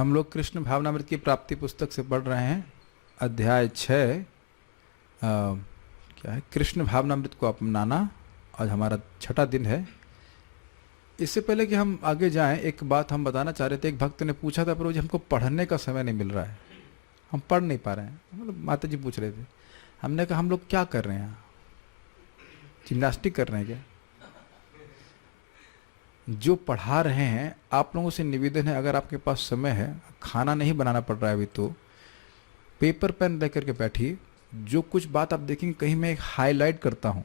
हम लोग कृष्ण भावनामृत की प्राप्ति पुस्तक से पढ़ रहे हैं, अध्याय 6। क्या है? कृष्ण भावनामृत को अपनाना। आज हमारा 6ठा दिन है। इससे पहले कि हम आगे जाएं, एक बात हम बताना चाह रहे थे। एक भक्त ने पूछा था, प्रभु जी हमको पढ़ने का समय नहीं मिल रहा है, हम पढ़ नहीं पा रहे हैं। मतलब माता जी पूछ रहे थे। हमने कहा हम लोग क्या कर रहे हैं, जिम्नास्टिक कर रहे हैं क्या? जो पढ़ा रहे हैं, आप लोगों से निवेदन है, अगर आपके पास समय है, खाना नहीं बनाना पड़ रहा है अभी, तो पेपर पेन लेकर के बैठिए। जो कुछ बात आप देखेंगे, कहीं मैं एक हाईलाइट करता हूँ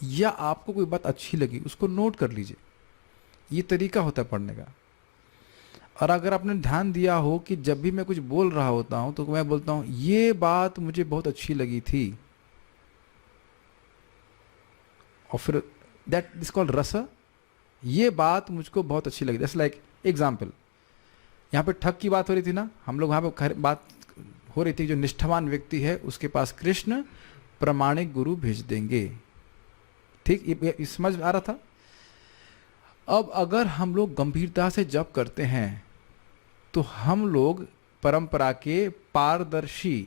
या आपको कोई बात अच्छी लगी, उसको नोट कर लीजिए। ये तरीका होता है पढ़ने का। और अगर आपने ध्यान दिया हो कि जब भी मैं कुछ बोल रहा होता हूँ तो मैं बोलता हूँ ये बात मुझे बहुत अच्छी लगी थी, और फिर दैट इज कॉल्ड रस। ये बात मुझको बहुत अच्छी लगी। जैसे लाइक एग्जाम्पल, यहाँ पे ठग की बात हो रही थी ना, हम लोग वहाँ पे बात हो रही थी, जो निष्ठावान व्यक्ति है उसके पास कृष्ण प्रमाणिक गुरु भेज देंगे। ठीक, ये समझ आ रहा था। अब अगर हम लोग गंभीरता से जप करते हैं तो हम लोग परंपरा के पारदर्शी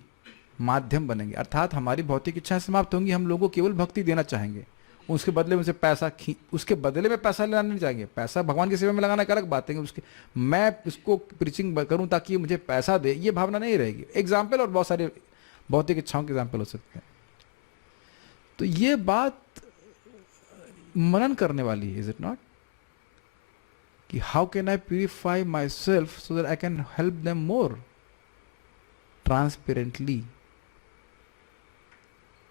माध्यम बनेंगे, अर्थात हमारी भौतिक इच्छाएं समाप्त होंगी। हम लोगों को केवल भक्ति देना चाहेंगे, उसके बदले में से पैसा उसके बदले में पैसा लेना नहीं चाहेंगे। पैसा भगवान की सेवा में लगाना एक अलग बात है, उसके मैं इसको प्रीचिंग करूं ताकि ये मुझे पैसा दे, ये भावना नहीं रहेगी। एग्जाम्पल और बहुत सारे भौतिक इच्छाओं के एग्जाम्पल हो सकते हैं। तो ये बात मनन करने वाली है, इज इट नॉट? कि how can I purify my self so that I can help them more transparently.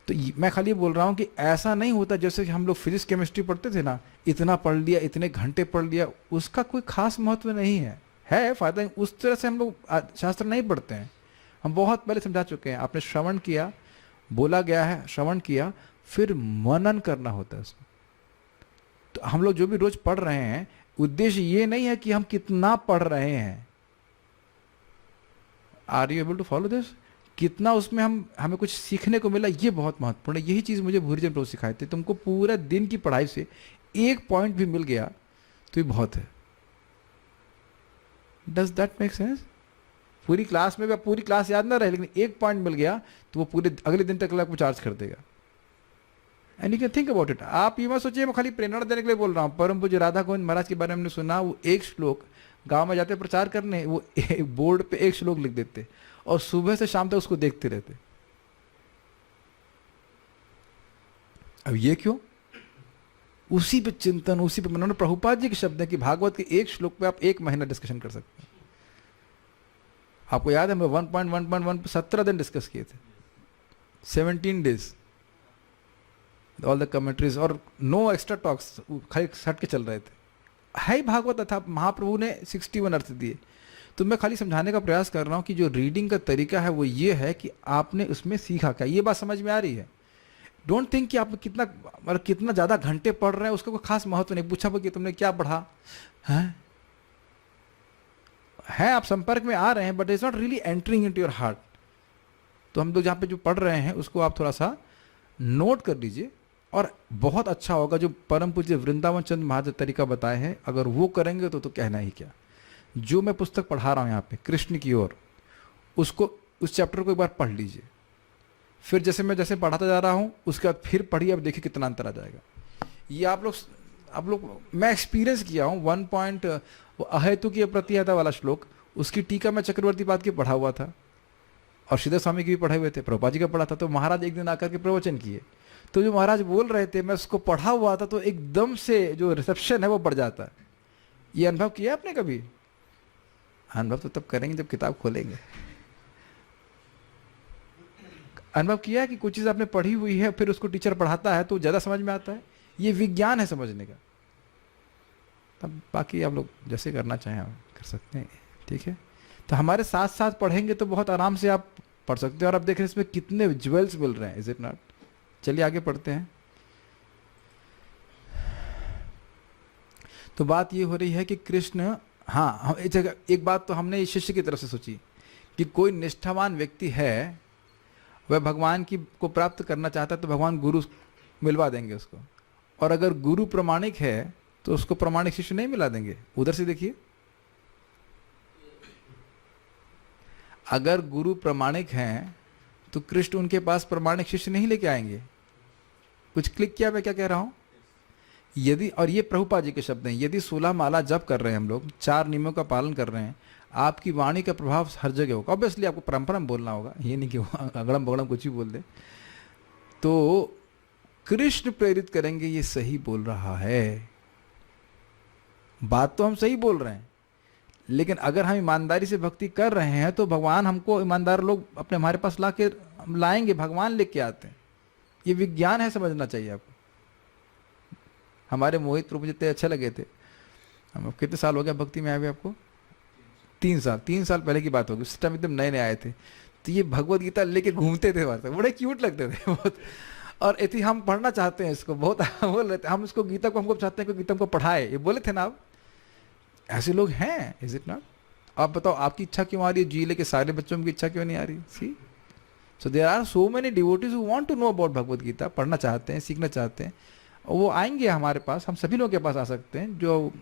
तो मैं खाली बोल रहा हूँ कि ऐसा नहीं होता जैसे कि हम लोग फिजिक्स केमिस्ट्री पढ़ते थे ना, इतना पढ़ लिया, इतने घंटे पढ़ लिया, उसका कोई खास महत्व नहीं है फायदा। उस तरह से हम लोग शास्त्र नहीं पढ़ते हैं। हम बहुत पहले समझा चुके हैं। आपने श्रवण किया, बोला गया है, श्रवण किया, फिर मनन करना होता है उसमें। तो हम लोग जो भी रोज पढ़ रहे हैं, उद्देश्य ये नहीं है कि हम कितना पढ़ रहे हैं। Are you able to follow this? कितना उसमें हमें कुछ सीखने को मिला, ये बहुत महत्वपूर्ण है। यही चीज़ मुझे भूरी रोज सिखाए थे। तुमको पूरा दिन की पढ़ाई से एक पॉइंट भी मिल गया तो ये बहुत है। Does that make sense? पूरी क्लास में भी पूरी क्लास याद ना रहे, लेकिन एक पॉइंट मिल गया तो वो पूरे अगले दिन तक आपको चार्ज कर देगा। And you can think about it. आप ये मत सोचिए मैं खाली प्रेरणा देने के लिए बोल रहा हूँ। परम पूज्य राधा गोविंद महाराज के बारे में हमने सुना, वो एक श्लोक गांव में जाते प्रचार करने, वो बोर्ड पे एक श्लोक लिख देते और सुबह से शाम तक उसको देखते रहते। अब ये क्यों? उसी पे चिंतन, उसी पे मनन। प्रभुपाद जी के शब्द है कि भागवत के एक श्लोक पे आप एक महीना डिस्कशन कर सकते हैं। आपको याद है, हम 1.1.1 पे 17 दिन डिस्कस किए थे, 17 डेज, ऑल द कमेंट्रीज और नो एक्स्ट्रा टॉक्स, खाली सट के चल रहे थे। है भागवत था, महाप्रभु ने 61 अर्थ दिए। तो मैं खाली समझाने का प्रयास कर रहा हूँ कि जो रीडिंग का तरीका है वो ये है कि आपने उसमें सीखा क्या। ये बात समझ में आ रही है? डोंट थिंक कि आप कितना मतलब कितना ज़्यादा घंटे पढ़ रहे हैं उसका कोई खास महत्व नहीं। पूछा कि तुमने क्या पढ़ा है आप संपर्क में आ रहे हैं, but it's not really entering into your heart. तो हम लोग जहाँ पे जो पढ़ रहे हैं उसको आप थोड़ा सा नोट कर लीजिए, और बहुत अच्छा होगा। जो परम पूज्य वृंदावन चंद महाराज तरीका बताए हैं, अगर वो करेंगे तो कहना ही क्या। जो मैं पुस्तक पढ़ा रहा हूँ यहाँ पे कृष्ण की ओर, उसको उस चैप्टर को एक बार पढ़ लीजिए, फिर जैसे मैं पढ़ाता जा रहा हूँ उसके बाद फिर पढ़िए, अब देखिए कितना अंतर आ जाएगा। ये आप लोग मैं एक्सपीरियंस किया हूँ। 1 पॉइंट अहेतु की प्रतिहता वाला श्लोक, उसकी टीका मैं चक्रवर्ती पाद की पढ़ा हुआ था और श्रीधर स्वामी की भी पढ़े हुए थे, प्रभुपाद जी का पढ़ा था। तो महाराज एक दिन आकर के प्रवचन किए, तो जो महाराज बोल रहे थे मैं उसको पढ़ा हुआ था, तो एकदम से जो रिसेप्शन है वो बढ़ जाता है। ये अनुभव किया आपने कभी? अनुभव तो तब करेंगे जब किताब खोलेंगे। अनुभव किया है कि कुछ चीज़ आपने पढ़ी हुई है, फिर उसको टीचर पढ़ाता है तो ज़्यादा समझ में आता है। ये विज्ञान है समझने का। तब बाकी आप लोग जैसे करना चाहें आप कर सकते हैं, ठीक है? तो हमारे साथ साथ पढ़ेंगे तो बहुत आराम से आप पढ़ सकते हैं। और अब देख रहे हैं इसमें कितने ज्वेल्स मिल रहे हैं, इज इट नॉट? चलिए आगे पढ़ते हैं। तो बात ये हो रही है कि कृष्ण, हाँ, हम एक बात तो हमने शिष्य की तरफ से सोची कि कोई निष्ठावान व्यक्ति है, वह भगवान की को प्राप्त करना चाहता है तो भगवान गुरु मिलवा देंगे उसको। और अगर गुरु प्रमाणिक है तो उसको प्रमाणिक शिष्य नहीं मिला देंगे। उधर से देखिए, अगर गुरु प्रमाणिक हैं तो कृष्ण उनके पास प्रमाणिक शिष्य नहीं लेके आएंगे। कुछ क्लिक किया मैं क्या कह रहा हूँ? यदि, और ये प्रभुपाद जी के शब्द हैं, यदि 16 माला जप कर रहे हैं हम लोग, 4 नियमों का पालन कर रहे हैं, आपकी वाणी का प्रभाव हर जगह होगा। ऑब्वियसली आपको परंपरा में बोलना होगा, ये नहीं कि अगड़म बगड़म कुछ भी बोल दे। तो कृष्ण प्रेरित करेंगे ये सही बोल रहा है, बात तो हम सही बोल रहे हैं, लेकिन अगर हम ईमानदारी से भक्ति कर रहे हैं तो भगवान हमको ईमानदार लोग अपने हमारे पास ला के लाएंगे, भगवान लेके आते हैं। ये विज्ञान है, समझना चाहिए आपको। हमारे मोहित प्रभु जितने अच्छे लगे थे, हम कितने साल हो गया भक्ति में आए हुए आपको? 3 साल पहले की बात होगी, उस टाइम एकदम नए नए आए थे, तो ये भगवत गीता लेके घूमते थे वहाँ तक, बड़े क्यूट लगते थे बहुत। और इति हम पढ़ना चाहते हैं इसको बहुत बोल रहे थे हम, इसको गीता को हमको चाहते हैं कि गीता को पढ़ाए, ये बोले थे ना आप। ऐसे लोग हैं, इज इट नॉट? आप बताओ आपकी इच्छा क्यों आ रही है जी लेके, सारे बच्चों की इच्छा क्यों नहीं आ रही? See, so there are so many devotees who want to know about Bhagavad Gita, पढ़ना चाहते हैं, सीखना चाहते हैं, और वो आएंगे हमारे पास, हम सभी लोगों के पास आ सकते हैं जो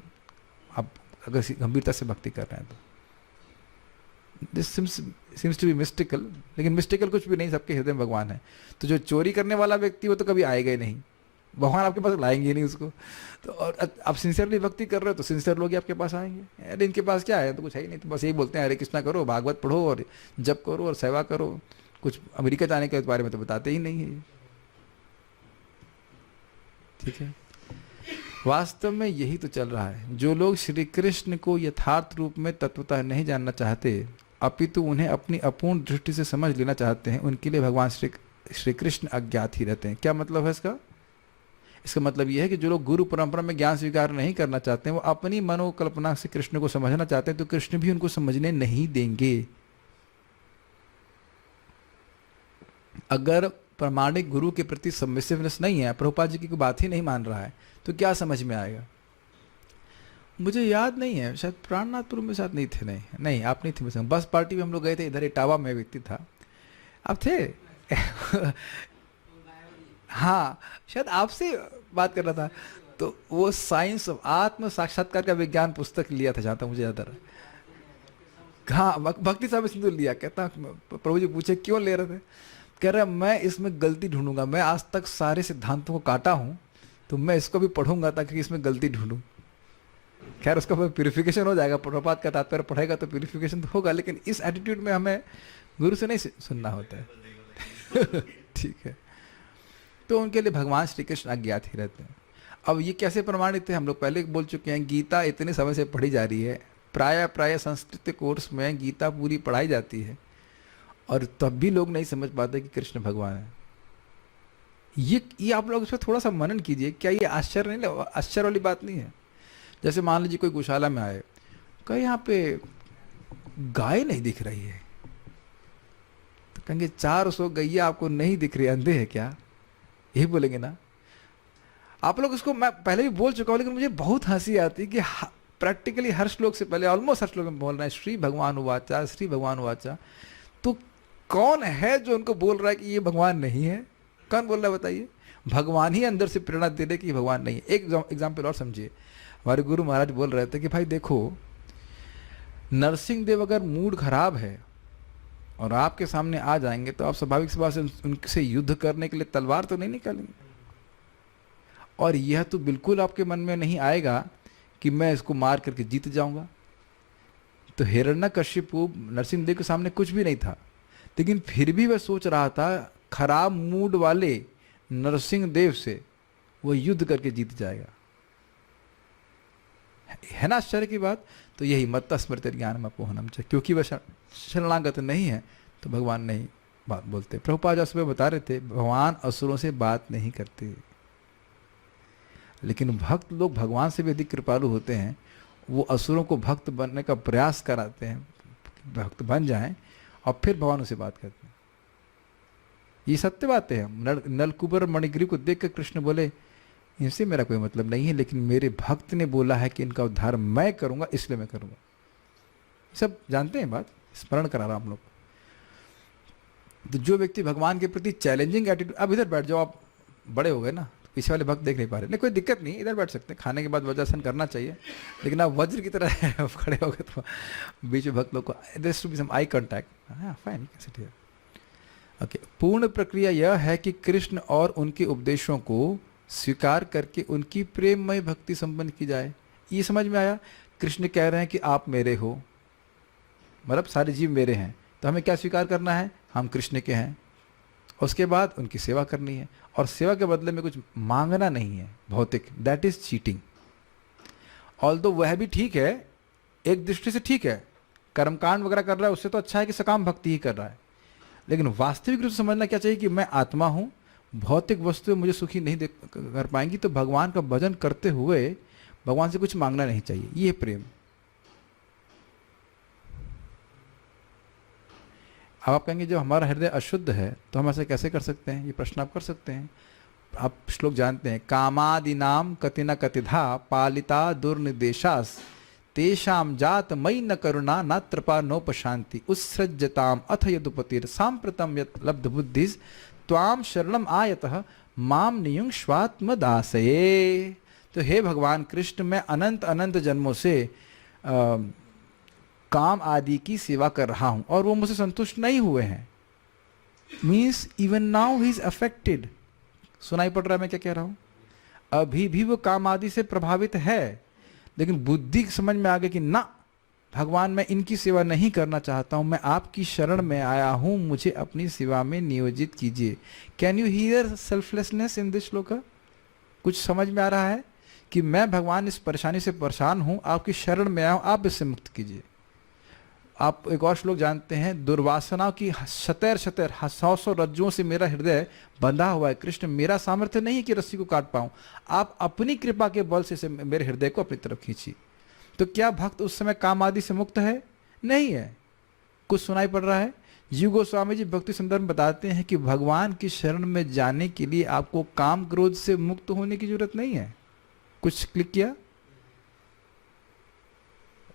आप अगर गंभीरता से भक्ति कर रहे हैं तो। This seems to be mystical, लेकिन मिस्टिकल कुछ भी नहीं, सबके हृदय में भगवान है। तो जो चोरी करने वाला व्यक्ति वो तो कभी आएगा ही नहीं, भगवान आपके पास लाएंगे ही नहीं उसको। तो और आप सिंसियरली भक्ति कर रहे हो तो सिंसियर लोग ही आपके पास आएंगे। अरे इनके पास क्या है, तो कुछ है ही नहीं, तो बस यही बोलते हैं हरे कृष्णा करो, भागवत पढ़ो और जप करो और सेवा करो, कुछ अमेरिका जाने के बारे में तो बताते ही नहीं है। ठीक है, वास्तव में यही तो चल रहा है। जो लोग श्री कृष्ण को यथार्थ रूप में तत्वतः नहीं जानना चाहते, अपितु उन्हें अपनी अपूर्ण दृष्टि से समझ लेना चाहते हैं, उनके लिए भगवान श्री कृष्ण अज्ञात ही रहते हैं। क्या मतलब है इसका? इसका मतलब यह है कि जो लोग गुरु परंपरा में ज्ञान स्वीकार नहीं करना चाहते हैं, वो अपनी मनोकल्पना से कृष्ण को समझना चाहते हैं, तो कृष्ण भी उनको समझने नहीं देंगे। अगर प्रामाणिक गुरु के प्रति सबमिसिवनेस नहीं है, प्रभुपाद जी की कोई बात ही नहीं मान रहा है, तो क्या समझ में आएगा? मुझे याद नहीं है, शायद प्राणनाथपुर में साथ नहीं थे। नहीं आप नहीं थे, बस पार्टी में हम लोग गए थे, इधर इटावा में व्यक्ति था, आप थे? हाँ शायद आपसे बात कर रहा था। तो वो साइंस ऑफ आत्म साक्षात्कार का विज्ञान पुस्तक लिया था जहाँ तक मुझे याद आ रहा। हाँ भक्ति साहब सिंधु लिया। कहता प्रभु जी पूछे क्यों ले रहे थे, कह रहा मैं इसमें गलती ढूंढूंगा, मैं आज तक सारे सिद्धांतों को काटा हूँ, तो मैं इसको भी पढ़ूंगा ताकि इसमें गलती ढूंढूं। खैर उसका प्यूरिफिकेशन हो जाएगा, प्रभुपाद का तात्पर्य पढ़ेगा तो प्यूरिफिकेशन तो होगा, लेकिन इस एटीट्यूड में हमें गुरु से नहीं सुनना होता है। ठीक है, तो उनके लिए भगवान श्री कृष्ण अज्ञात ही रहते हैं। अब ये कैसे प्रमाणित है, हम लोग पहले बोल चुके हैं, गीता इतने समय से पढ़ी जा रही है, प्राय संस्कृत कोर्स में गीता पूरी पढ़ाई जाती है, और तब भी लोग नहीं समझ पाते कि कृष्ण भगवान है। ये आप लोग इस पर थोड़ा सा मनन कीजिए, क्या ये आश्चर्य नहीं, आश्चर्य वाली बात नहीं है? जैसे मान लीजिए कोई गौशाला में आए, कहीं यहाँ पे गाय नहीं दिख रही है, तो कहेंगे 400 गैया आपको नहीं दिख रही, अंधे है क्या? यही बोलेंगे ना आप लोग। इसको मैं पहले भी बोल चुका हूँ, लेकिन मुझे बहुत हंसी आती है कि प्रैक्टिकली हर श्लोक से पहले, ऑलमोस्ट हर श्लोक में बोल रहे हैं श्री भगवान उवाचा, श्री भगवान उवाचा। तो कौन है जो उनको बोल रहा है कि ये भगवान नहीं है? कौन बोल रहा है बताइए? भगवान ही अंदर से प्रेरणा दे रहे कि भगवान नहीं है। एक एग्जाम्पल और समझिए, हमारे गुरु महाराज बोल रहे थे कि भाई देखो, नरसिंह देव अगर मूड खराब है और आपके सामने आ जाएंगे, तो आप स्वाभाविक सी बात से उनसे युद्ध करने के लिए तलवार तो नहीं निकालेंगे, और यह तो बिल्कुल आपके मन में नहीं आएगा कि मैं इसको मार करके जीत जाऊंगा। तो हिरण्यकशिपु नरसिंह देव के सामने कुछ भी नहीं था, लेकिन फिर भी वह सोच रहा था खराब मूड वाले नरसिंह देव से वो युद्ध करके जीत जाएगा। है ना आश्चर्य की बात? तो यही मत्ता स्मृति ज्ञानम अपोहनम च, क्योंकि वह शरणागत नहीं है तो भगवान नहीं बात बोलते। प्रभुपाद जी सुबह बता रहे थे, भगवान असुरों से बात नहीं करते, लेकिन भक्त लोग भगवान से भी अधिक कृपालु होते हैं। वो असुरों को भक्त बनने का प्रयास कराते हैं, भक्त बन जाएं, और फिर भगवान उसे बात करते हैं। ये सत्य बातें हैं। नलकुबर मणिग्रीव को देख कर कृष्ण बोले, इनसे मेरा कोई मतलब नहीं है, लेकिन मेरे भक्त ने बोला है कि इनका उद्धार मैं करूंगा, इसलिए मैं करूंगा। सब जानते हैं बात, स्मरण करा रहा हम लोग। तो जो व्यक्ति भगवान के प्रति चैलेंजिंग एटीट्यूड, अब इधर बैठ जाओ, आप बड़े हो गए ना, पीछे वाले भक्त देख नहीं पा रहे, नहीं कोई दिक्कत नहीं, इधर बैठ सकते हैं, खाने के बाद वज्रासन करना चाहिए, लेकिन आप वज्र की तरह खड़े हो गए तो बीच में भक्त लोग को there should be some eye contact, हाँ fine you can sit here. Okay, पूर्ण प्रक्रिया यह है कि कृष्ण और उनके उपदेशों को स्वीकार करके उनकी प्रेममय भक्ति संपन्न की जाए। ये समझ में आया? कृष्ण कह रहे हैं कि आप मेरे हो, मतलब सारे जीव मेरे हैं, तो हमें क्या स्वीकार करना है? हम कृष्ण के हैं। उसके बाद उनकी सेवा करनी है, और सेवा के बदले में कुछ मांगना नहीं है भौतिक, दैट इज चीटिंग। ऑल्दो वह भी ठीक है, एक दृष्टि से ठीक है, कर्मकांड वगैरह कर रहा है उससे तो अच्छा है कि सकाम भक्ति ही कर रहा है, लेकिन वास्तविक रूप से समझना क्या चाहिए कि मैं आत्मा हूँ, भौतिक वस्तुएं मुझे सुखी नहीं कर पाएंगी, तो भगवान का भजन करते हुए भगवान से कुछ मांगना नहीं चाहिए। ये प्रेम। अब आप कहेंगे जब हमारा हृदय अशुद्ध है तो हम ऐसा कैसे कर सकते हैं? ये प्रश्न आप कर सकते हैं। आप श्लोक जानते हैं, कामादिनाम कतिना कतिधा पालिता दुर्निदेशास तेषाम जात मयि न करुणा न कृपा नोपशांति उत्सृज्यताम अथ यदुपतिर सांप्रतम यत् लब्ध बुद्धिस त्वाम शरणम आयतः माम नियुंक्ष्वात्मदासये। तो हे भगवान कृष्ण, मैं अनंत अनंत जन्मों से काम आदि की सेवा कर रहा हूं और वो मुझसे संतुष्ट नहीं हुए हैं। Means even now he is affected. सुनाई पड़ रहा है मैं क्या कह रहा हूं? अभी भी वो काम आदि से प्रभावित है, लेकिन बुद्धि समझ में आ गई कि ना भगवान, मैं इनकी सेवा नहीं करना चाहता हूं, मैं आपकी शरण में आया हूं, मुझे अपनी सेवा में नियोजित कीजिए। Can you here selflessness in this श्लोक? कुछ समझ में आ रहा है कि मैं भगवान इस परेशानी से परेशान हूं, आपकी शरण में आया हूं, आप इससे मुक्त कीजिए। आप एक और श्लोक जानते हैं, दुर्वासना की शतैर शतैर 100 रज्जुओं से मेरा हृदय बंधा हुआ है कृष्ण, मेरा सामर्थ्य नहीं है कि रस्सी को काट पाऊं, आप अपनी कृपा के बल से मेरे हृदय को अपनी तरफ खींचिए। तो क्या भक्त उस समय काम आदि से मुक्त है? नहीं है। कुछ सुनाई पड़ रहा है? जीव गोस्वामी जी भक्ति संदर्भ में बताते हैं कि भगवान की शरण में जाने के लिए आपको काम क्रोध से मुक्त होने की जरूरत नहीं है। कुछ क्लिक किया?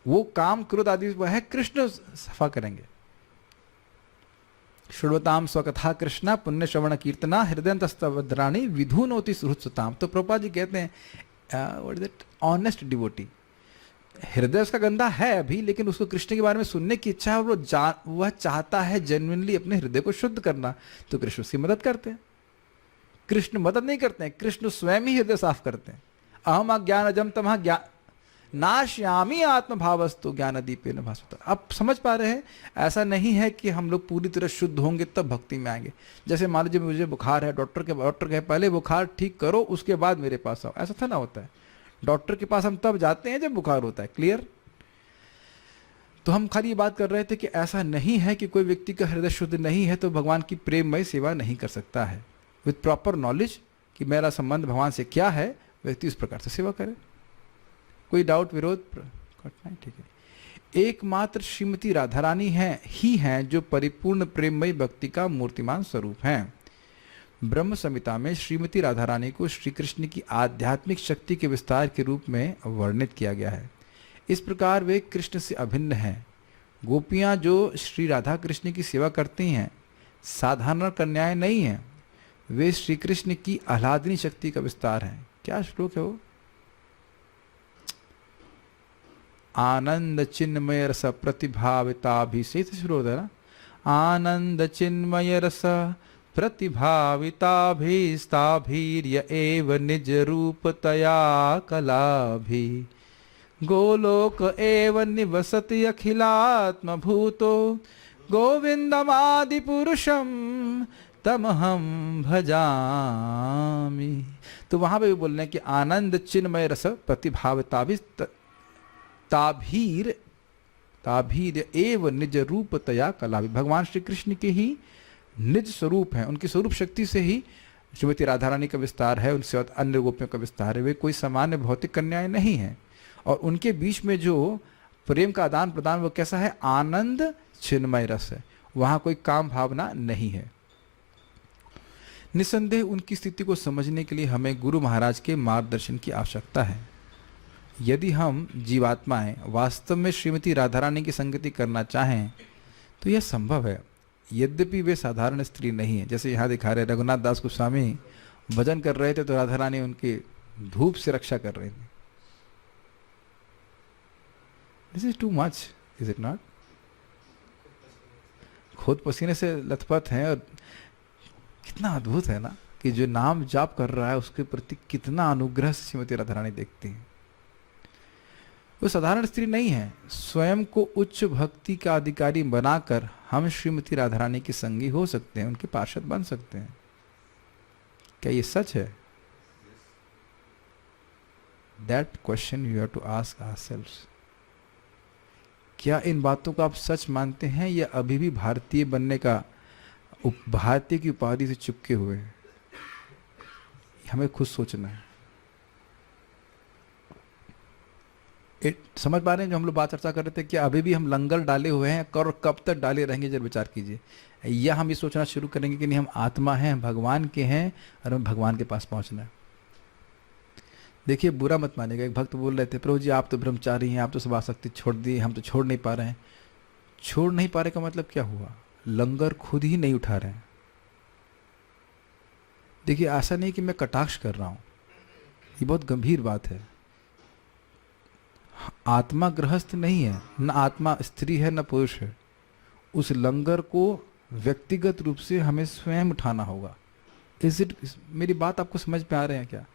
वो काम क्रोध आदि वह है, कृष्ण सफा करेंगे। श्रुणवताम स्वकथा कृष्णा पुण्य श्रवण कीर्तना हृदयंतस्तवद्राणी विधुनोति सुहृत्सताम। तो प्रभुपाद जी कहते हैं what is it, honest devotee. हृदय उसका गंदा है अभी, लेकिन उसको कृष्ण के बारे में सुनने की इच्छा है, वह चाहता है जेन्युइनली अपने हृदय को शुद्ध करना, तो कृष्ण उसकी मदद करते हैं। कृष्ण मदद नहीं करते हैं, कृष्ण स्वयं ही हृदय साफ करते हैं। अहम अज्ञान अजम तमः ज्ञान नाश्यामी आत्मभावस्तु ज्ञान दीपे न भास्वता। आप समझ पा रहे हैं? ऐसा नहीं है कि हम लोग पूरी तरह शुद्ध होंगे तब भक्ति में आएंगे। जैसे मान लीजिए मुझे बुखार है, डॉक्टर कहे पहले बुखार ठीक करो उसके बाद मेरे पास आओ, ऐसा था ना होता है। डॉक्टर के पास हम तब जाते हैं जब बुखार होता है। क्लियर? तो हम खाली ये बात कर रहे थे कि ऐसा नहीं है कि कोई व्यक्ति का हृदय शुद्ध नहीं है तो भगवान की प्रेममय सेवा नहीं कर सकता है। विथ प्रॉपर नॉलेज कि मेरा संबंध भगवान से क्या है, व्यक्ति उस प्रकार से सेवा करे। कोई डाउट विरोध? ठीक है। एकमात्र श्रीमती राधा रानी ही हैं जो परिपूर्ण प्रेममय भक्ति का मूर्तिमान स्वरूप हैं। ब्रह्म संहिता में श्रीमती राधा रानी को श्री कृष्ण की आध्यात्मिक शक्ति के विस्तार के रूप में वर्णित किया गया है। इस प्रकार वे कृष्ण से अभिन्न हैं। गोपियां जो श्री राधा कृष्ण की सेवा करती हैं साधारण कन्याएं नहीं हैं, वे श्री कृष्ण की आह्लादनी शक्ति का विस्तार हैं। क्या श्लोक है वो? आनंद चिन्मय रस प्रतिभाविताभिषेक शुरू होता है ना, आनंद चिन्मय रस प्रतिभाविताभिस्ताभीर्य एव निज रूपतया कलाभि गोलोक एव निवसति अखिलात्म भूतो गोविंदमादि पुरुषम तमहम भजामि। तो वहां पे भी बोल रहे हैं कि आनंद चिन्मय रस प्रतिभाविताभिर एव निज रूपतया कलाभि। भगवान श्री कृष्ण के ही निज स्वरूप हैं, उनकी स्वरूप शक्ति से ही श्रीमती राधा रानी का विस्तार है, उनसे अन्य गोपियों का विस्तार है। वे कोई सामान्य भौतिक कन्याएं नहीं हैं, और उनके बीच में जो प्रेम का आदान प्रदान वो कैसा है? आनंद चिन्मय रस है, वहां कोई काम भावना नहीं है। निसंदेह उनकी स्थिति को समझने के लिए हमें गुरु महाराज के मार्गदर्शन की आवश्यकता है। यदि हम जीवात्माएं वास्तव में श्रीमती राधा रानी की संगति करना चाहें तो यह संभव है, यद्यपि वे साधारण स्त्री नहीं है। जैसे यहाँ दिखा रहे रघुनाथ दास गोस्वामी, भजन कर रहे थे तो राधा रानी उनकी धूप से रक्षा कर रही थी। This is too much, is it not? खुद पसीने से लथपथ हैं, और कितना अद्भुत है ना कि जो नाम जाप कर रहा है उसके प्रति कितना अनुग्रह से श्रीमती राधा रानी देखती हैं। वो साधारण स्त्री नहीं है, स्वयं को उच्च भक्ति का अधिकारी बनाकर हम श्रीमती राधा रानी के संगी हो सकते हैं, उनके पार्षद बन सकते हैं। क्या ये सच है? That question you have to ask ourselves. क्या इन बातों को आप सच मानते हैं या अभी भी भारतीय बनने का, भारतीय की उपाधि से चिपके हुए हैं? हमें खुद सोचना है। समझ पा रहे हैं जो हम लोग बात चर्चा कर रहे थे, कि अभी भी हम लंगर डाले हुए हैं और कब तक डाले रहेंगे, जब विचार कीजिए। या हम ये सोचना शुरू करेंगे कि नहीं, हम आत्मा हैं, हम भगवान के हैं और हमें भगवान के पास पहुंचना है। देखिए, बुरा मत मानिएगा, एक भक्त बोल रहे थे, प्रभु जी आप तो ब्रह्मचारी हैं, आप तो सब आसक्ति छोड़ दी, हम तो छोड़ नहीं पा रहे हैं। छोड़ नहीं पा रहे का मतलब क्या हुआ? लंगर खुद ही नहीं उठा रहे हैं। देखिए, ऐसा नहीं कि मैं कटाक्ष कर रहा हूं, ये बहुत गंभीर बात है। आत्मा गृहस्थ नहीं है, न आत्मा स्त्री है न पुरुष है। उस लंगर को व्यक्तिगत रूप से हमें स्वयं उठाना होगा। Is it? मेरी बात आपको समझ में आ रहे हैं क्या?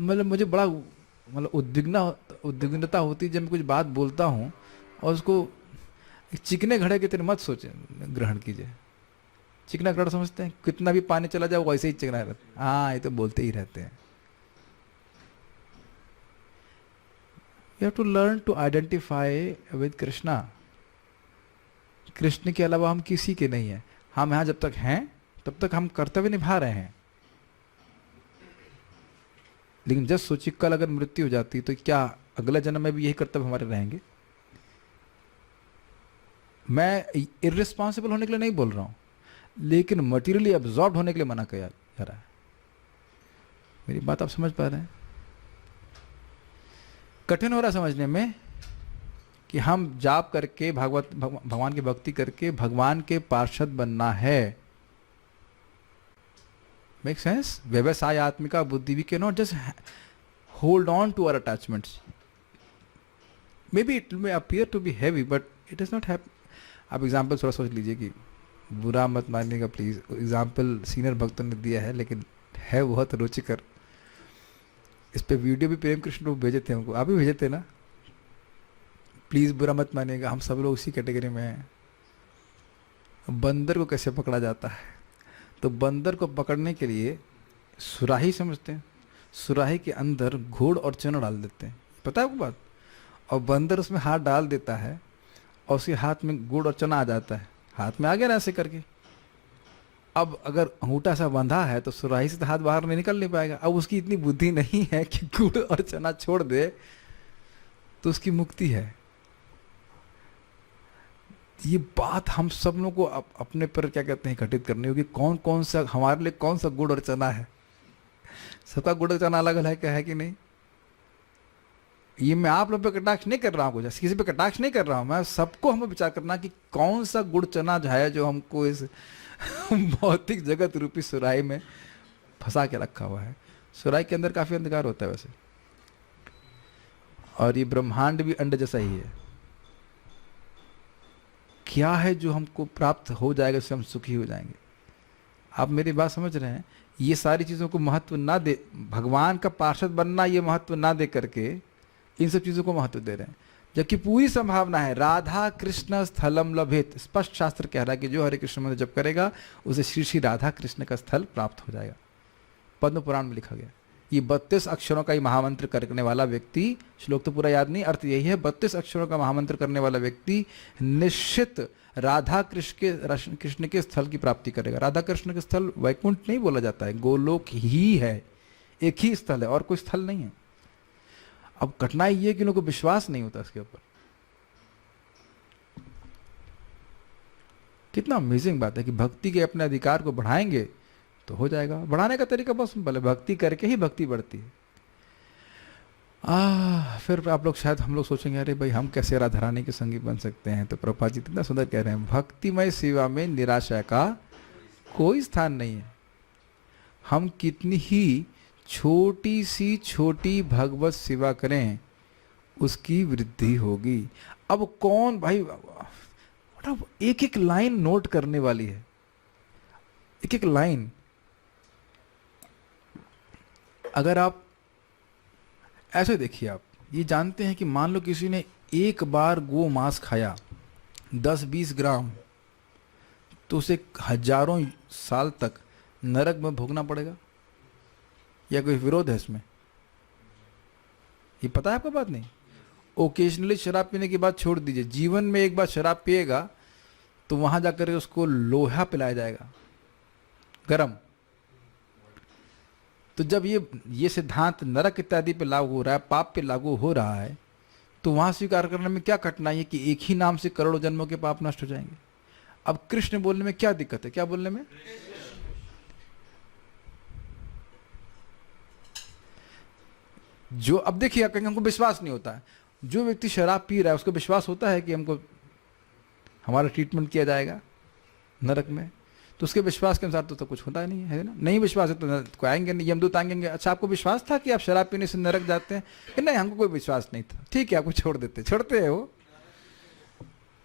मतलब मुझे बड़ा उद्विग्नता होती है जब मैं कुछ बात बोलता हूँ और उसको चिकने घड़े की तरह मत सोचे, ग्रहण कीजिए। चिकना घड़ा समझते हैं? कितना भी पानी चला जाए वैसे ही चिकना रहता है। हाँ, ये तो बोलते ही रहते हैं। You have to learn to identify with Krishna. Krishna के अलावा हम किसी के नहीं हैं। हम यहाँ जब तक हैं तब तक हम कर्तव्य निभा रहे हैं, लेकिन जब सोचिए कल अगर मृत्यु हो जाती तो क्या अगला जन्म में भी यही कर्तव्य हमारे रहेंगे? मैं इर्रिस्पॉन्सिबल होने के लिए नहीं बोल रहा हूँ, लेकिन मटीरियली एब्जॉर्ब होने के लिए मना किया जा रहा है। मेरी बात आप समझ पा रहे हैं? कठिन हो रहा समझने में कि हम जाप करके भगवान की भक्ति करके भगवान के पार्षद बनना है। Make sense? व्यवसाय आत्मिका बुद्धि, we can not just hold on to our attachments. Maybe it may appear to be heavy but it is not have. आप एग्जाम्पल थोड़ा सोच लीजिए, कि बुरा मत मानिएगा प्लीज, एग्जाम्पल सीनियर भक्तों ने दिया है लेकिन है बहुत रुचिकर। इस पे वीडियो भी प्रेम कृष्ण रूप भेजे थे हमको, आप भी भेजे थे ना? प्लीज बुरा मत मानिएगा, हम सब लोग उसी कैटेगरी में हैं। बंदर को कैसे पकड़ा जाता है? तो बंदर को पकड़ने के लिए सुराही समझते हैं, सुराही के अंदर घोड़ और चना डाल देते हैं, पता है आपको बात? और बंदर उसमें हाथ डाल देता है और उसके हाथ में गुड़ और चना आ जाता है, हाथ में आ गया ना ऐसे करके। अब अगर अंगूठा सा बंधा है तो सुराही से तो हाथ बाहर नहीं निकल नहीं पाएगा। अब उसकी इतनी बुद्धि नहीं है कि गुड़ और चना छोड़ दे तो उसकी मुक्ति है। ये बात हम सब लोगों को अपने पर क्या कहते हैं घटित करनी होगी। कौन कौन सा हमारे लिए कौन सा गुड़ और चना है? सबका गुड़ और चना अलग अलग है कि नहीं? ये मैं आप लोग पे कटाक्ष नहीं कर रहा हूँ, कुछ किसी पे कटाक्ष नहीं कर रहा हूँ, मैं सबको हमें विचार करना कि कौन सा गुड़ चना जो है जो हमको इस भौतिक जगत रूपी सुराही में फंसा के रखा हुआ है। सुराही के अंदर काफी अंधकार होता है वैसे, और ये ब्रह्मांड भी अंड जैसा ही है। क्या है जो हमको प्राप्त हो जाएगा उससे हम सुखी हो जाएंगे? आप मेरी बात समझ रहे हैं? ये सारी चीजों को महत्व ना दे, भगवान का पार्षद बनना ये महत्व ना दे करके इन सब चीजों को महत्व दे रहे हैं, जबकि पूरी संभावना है राधा कृष्ण स्थलम लभेत। स्पष्ट शास्त्र कह रहा है कि जो हरे कृष्ण मंत्र जप करेगा उसे श्री श्री राधा कृष्ण का स्थल प्राप्त हो जाएगा। पद्म पुराण में लिखा गया। ये 32 अक्षरों का ही महामंत्र करने वाला व्यक्ति, श्लोक तो पूरा याद नहीं, अर्थ यही है, 32 अक्षरों का महामंत्र करने वाला व्यक्ति निश्चित राधा कृष्ण के स्थल की प्राप्ति करेगा। राधा कृष्ण के स्थल वैकुंठ नहीं बोला जाता है, गोलोक ही है, एक ही स्थल है और कोई स्थल नहीं है। अब कठिनाई ये कि लोगों को विश्वास नहीं होता इसके ऊपर। कितना अमेजिंग बात है कि भक्ति के अपने अधिकार को बढ़ाएंगे तो हो जाएगा। बढ़ाने का तरीका बहुत सिंपल है, भक्ति करके ही भक्ति बढ़ती है। फिर आप लोग शायद हम लोग सोचेंगे अरे भाई हम कैसे राधा रानी के संगी बन सकते हैं? तो प्रभुपाद जी कितना सुंदर कह रहे हैं, भक्तिमय सेवा में निराशा का कोई स्थान नहीं है। हम कितनी ही छोटी सी छोटी भगवत सेवा करें उसकी वृद्धि होगी। अब कौन भाई, मतलब एक एक लाइन नोट करने वाली है, एक एक लाइन। अगर आप ऐसे देखिए, आप ये जानते हैं कि मान लो किसी ने एक बार गो मांस खाया 10-20 ग्राम, तो उसे हजारों साल तक नरक में भोगना पड़ेगा, या कोई विरोध है इसमें? ये पता है आपको बात नहीं? ओकेजनली शराब पीने की बात छोड़ दीजिए, जीवन में एक बार शराब पिएगा तो वहां जाकर उसको लोहा पिलाया जाएगा गरम। तो जब ये सिद्धांत नरक इत्यादि पे लागू हो रहा है, पाप पे लागू हो रहा है, तो वहां स्वीकार करने में क्या कठिनाई है कि एक ही नाम से करोड़ों जन्मों के पाप नष्ट हो जाएंगे। अब कृष्ण बोलने में क्या दिक्कत है? क्या बोलने में? जो अब देखिए, आप कहेंगे हमको विश्वास नहीं होता है। जो व्यक्ति शराब पी रहा है उसको विश्वास होता है कि हमको हमारा ट्रीटमेंट किया जाएगा नरक में, तो उसके विश्वास के अनुसार तो कुछ होता ही नहीं है ना। नहीं विश्वास है तो कोई आएंगे नहीं, यमदूत आएंगे। अच्छा, आपको विश्वास था कि आप शराब पीने से नरक जाते हैं? कि नहीं, हमको कोई विश्वास नहीं था। ठीक है, आपको छोड़ देते, छोड़ते हैं वो।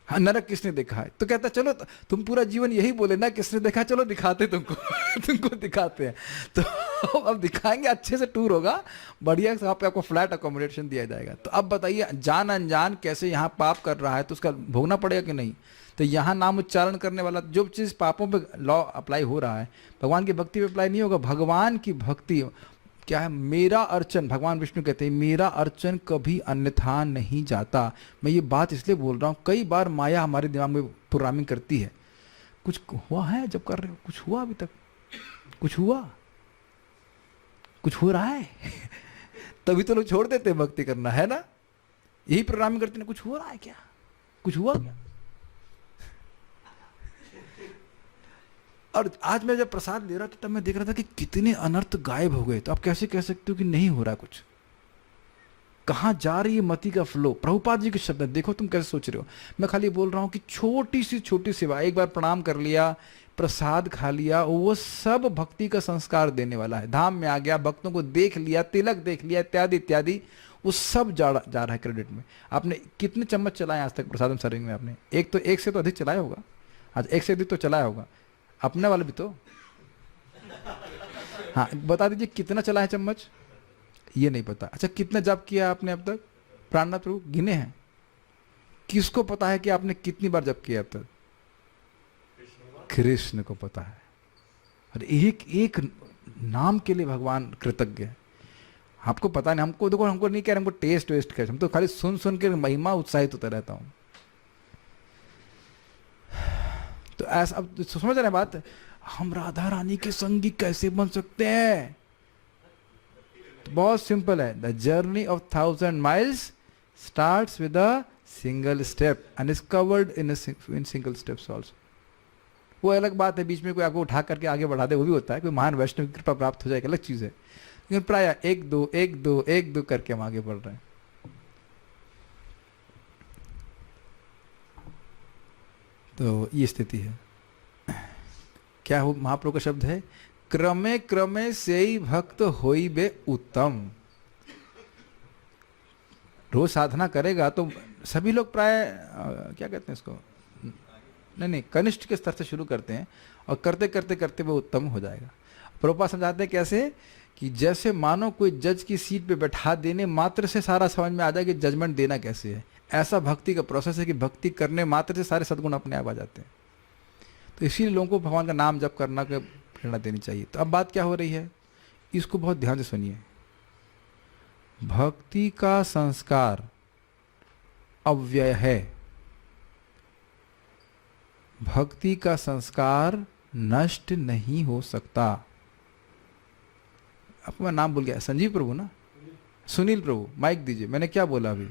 हाँ, नरक किसने देखा है? तो कहता चलो तुम पूरा जीवन यही बोले ना किसने देखा, चलो दिखाते तुमको तुमको दिखाते हैं। तो अब दिखाएंगे, अच्छे से टूर होगा, बढ़िया से आपको फ्लैट अकोमोडेशन दिया जाएगा। तो अब बताइए, जान अनजान कैसे यहाँ पाप कर रहा है तो उसका भोगना पड़ेगा कि नहीं? तो यहाँ नाम उच्चारण करने वाला जो चीज़ पापों पे लॉ अप्लाई हो रहा है, भगवान की भक्ति पे अप्लाई नहीं होगा। भगवान की भक्ति क्या है? मेरा अर्चन, भगवान विष्णु कहते हैं मेरा अर्चन कभी अन्यथा नहीं जाता। मैं ये बात इसलिए बोल रहा हूँ, कई बार माया हमारे दिमाग में प्रोग्रामिंग करती है, कुछ हुआ है जब कर रहे हो, कुछ हुआ अभी तक, कुछ हुआ, कुछ हो रहा है तभी तो लोग छोड़ देते हैं भक्ति करना, है ना? यही प्रोग्रामिंग करते हैं, कुछ हो रहा है क्या, कुछ हुआ क्या? और आज मैं जब प्रसाद ले रहा था तब मैं देख रहा था कि कितने अनर्थ गायब हो गए। तो आप कैसे कह सकते हो कि नहीं हो रहा कुछ? कहाँ जा रही है मति का फ्लो? प्रभुपाद जी के शब्द है, देखो तुम कैसे सोच रहे हो। मैं खाली बोल रहा हूँ कि छोटी सी छोटी सेवा, एक बार प्रणाम कर लिया, प्रसाद खा लिया, वो सब भक्ति का संस्कार देने वाला है। धाम में आ गया, भक्तों को देख लिया, तिलक देख लिया, इत्यादि इत्यादि, वो सब जा रहा है क्रेडिट में। आपने कितने चम्मच चलाए आज तक प्रसादम सर्विंग में? आपने एक से तो अधिक चलाया होगा, आज एक से अधिक तो चलाया होगा, अपने वाले भी तो। हाँ, बता दीजिए कितना चला है चम्मच? ये नहीं पता। अच्छा, कितना जप किया आपने अब तक? प्राणनाथ प्रभु गिने हैं? किसको पता है कि आपने कितनी बार जप किया अब तक? कृष्ण को पता है। और एक एक नाम के लिए भगवान कृतज्ञ है। आपको पता नहीं, हमको देखो, हमको नहीं कह रहे हमको टेस्ट वेस्ट कर, हम तो खाली सुन सुन के महिमा उत्साहित होता रहता हूँ। तो ऐसा, अब तो समझ रहे हैं बात? हम राधा रानी के संगी कैसे बन सकते हैं? तो बहुत सिंपल है, the journey of 1000 miles starts with a single step and is covered in single steps also. वो अलग बात है, बीच में कोई आपको उठा करके आगे बढ़ा दे, वो भी होता है, कोई महान वैष्णव की कृपा प्राप्त हो जाए, अलग चीज है। लेकिन प्राय एक दो एक दो एक दो करके हम आगे बढ़ रहे हैं। तो ये स्थिति है। क्या हो? महाप्रभु का शब्द है, क्रमे क्रमे से ही भक्त होई बे उत्तम। रोज साधना करेगा तो सभी लोग प्राय क्या कहते हैं इसको, नहीं, कनिष्ठ के स्तर से शुरू करते हैं और करते करते करते वो उत्तम हो जाएगा। प्रभुपाद समझाते हैं कैसे, कि जैसे मानो कोई जज की सीट पे बैठा देने मात्र से सारा समझ में आ जाए कि जजमेंट देना कैसे है। ऐसा भक्ति का प्रोसेस है कि भक्ति करने मात्र से सारे सद्गुण अपने आप आ जाते हैं। तो इसीलिए लोगों को भगवान का नाम जप करना का प्रेरणा देनी चाहिए। तो अब बात क्या हो रही है, इसको बहुत ध्यान से सुनिए। भक्ति का संस्कार अव्यय है, भक्ति का संस्कार नष्ट नहीं हो सकता। आपको मैं नाम भूल गया, संजीव प्रभु ना, सुनील प्रभु, माइक दीजिए। मैंने क्या बोला अभी?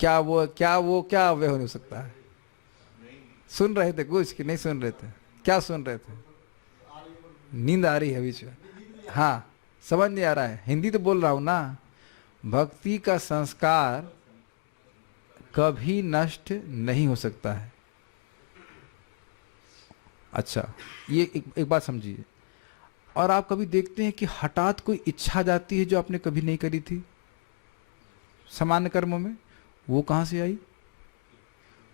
क्या क्या अव्यय हो नहीं सकता है? सुन रहे थे कुछ कि नहीं सुन रहे थे? क्या सुन रहे थे? नींद आ रही है बीच में? हाँ, समझ नहीं आ रहा है, हिंदी तो बोल रहा हूं ना। भक्ति का संस्कार कभी नष्ट नहीं हो सकता है। अच्छा, ये एक बात समझिए, और आप कभी देखते हैं कि हठात कोई इच्छा जाती है जो आपने कभी नहीं करी थी सामान्य कर्मों में, वो कहाँ से आई?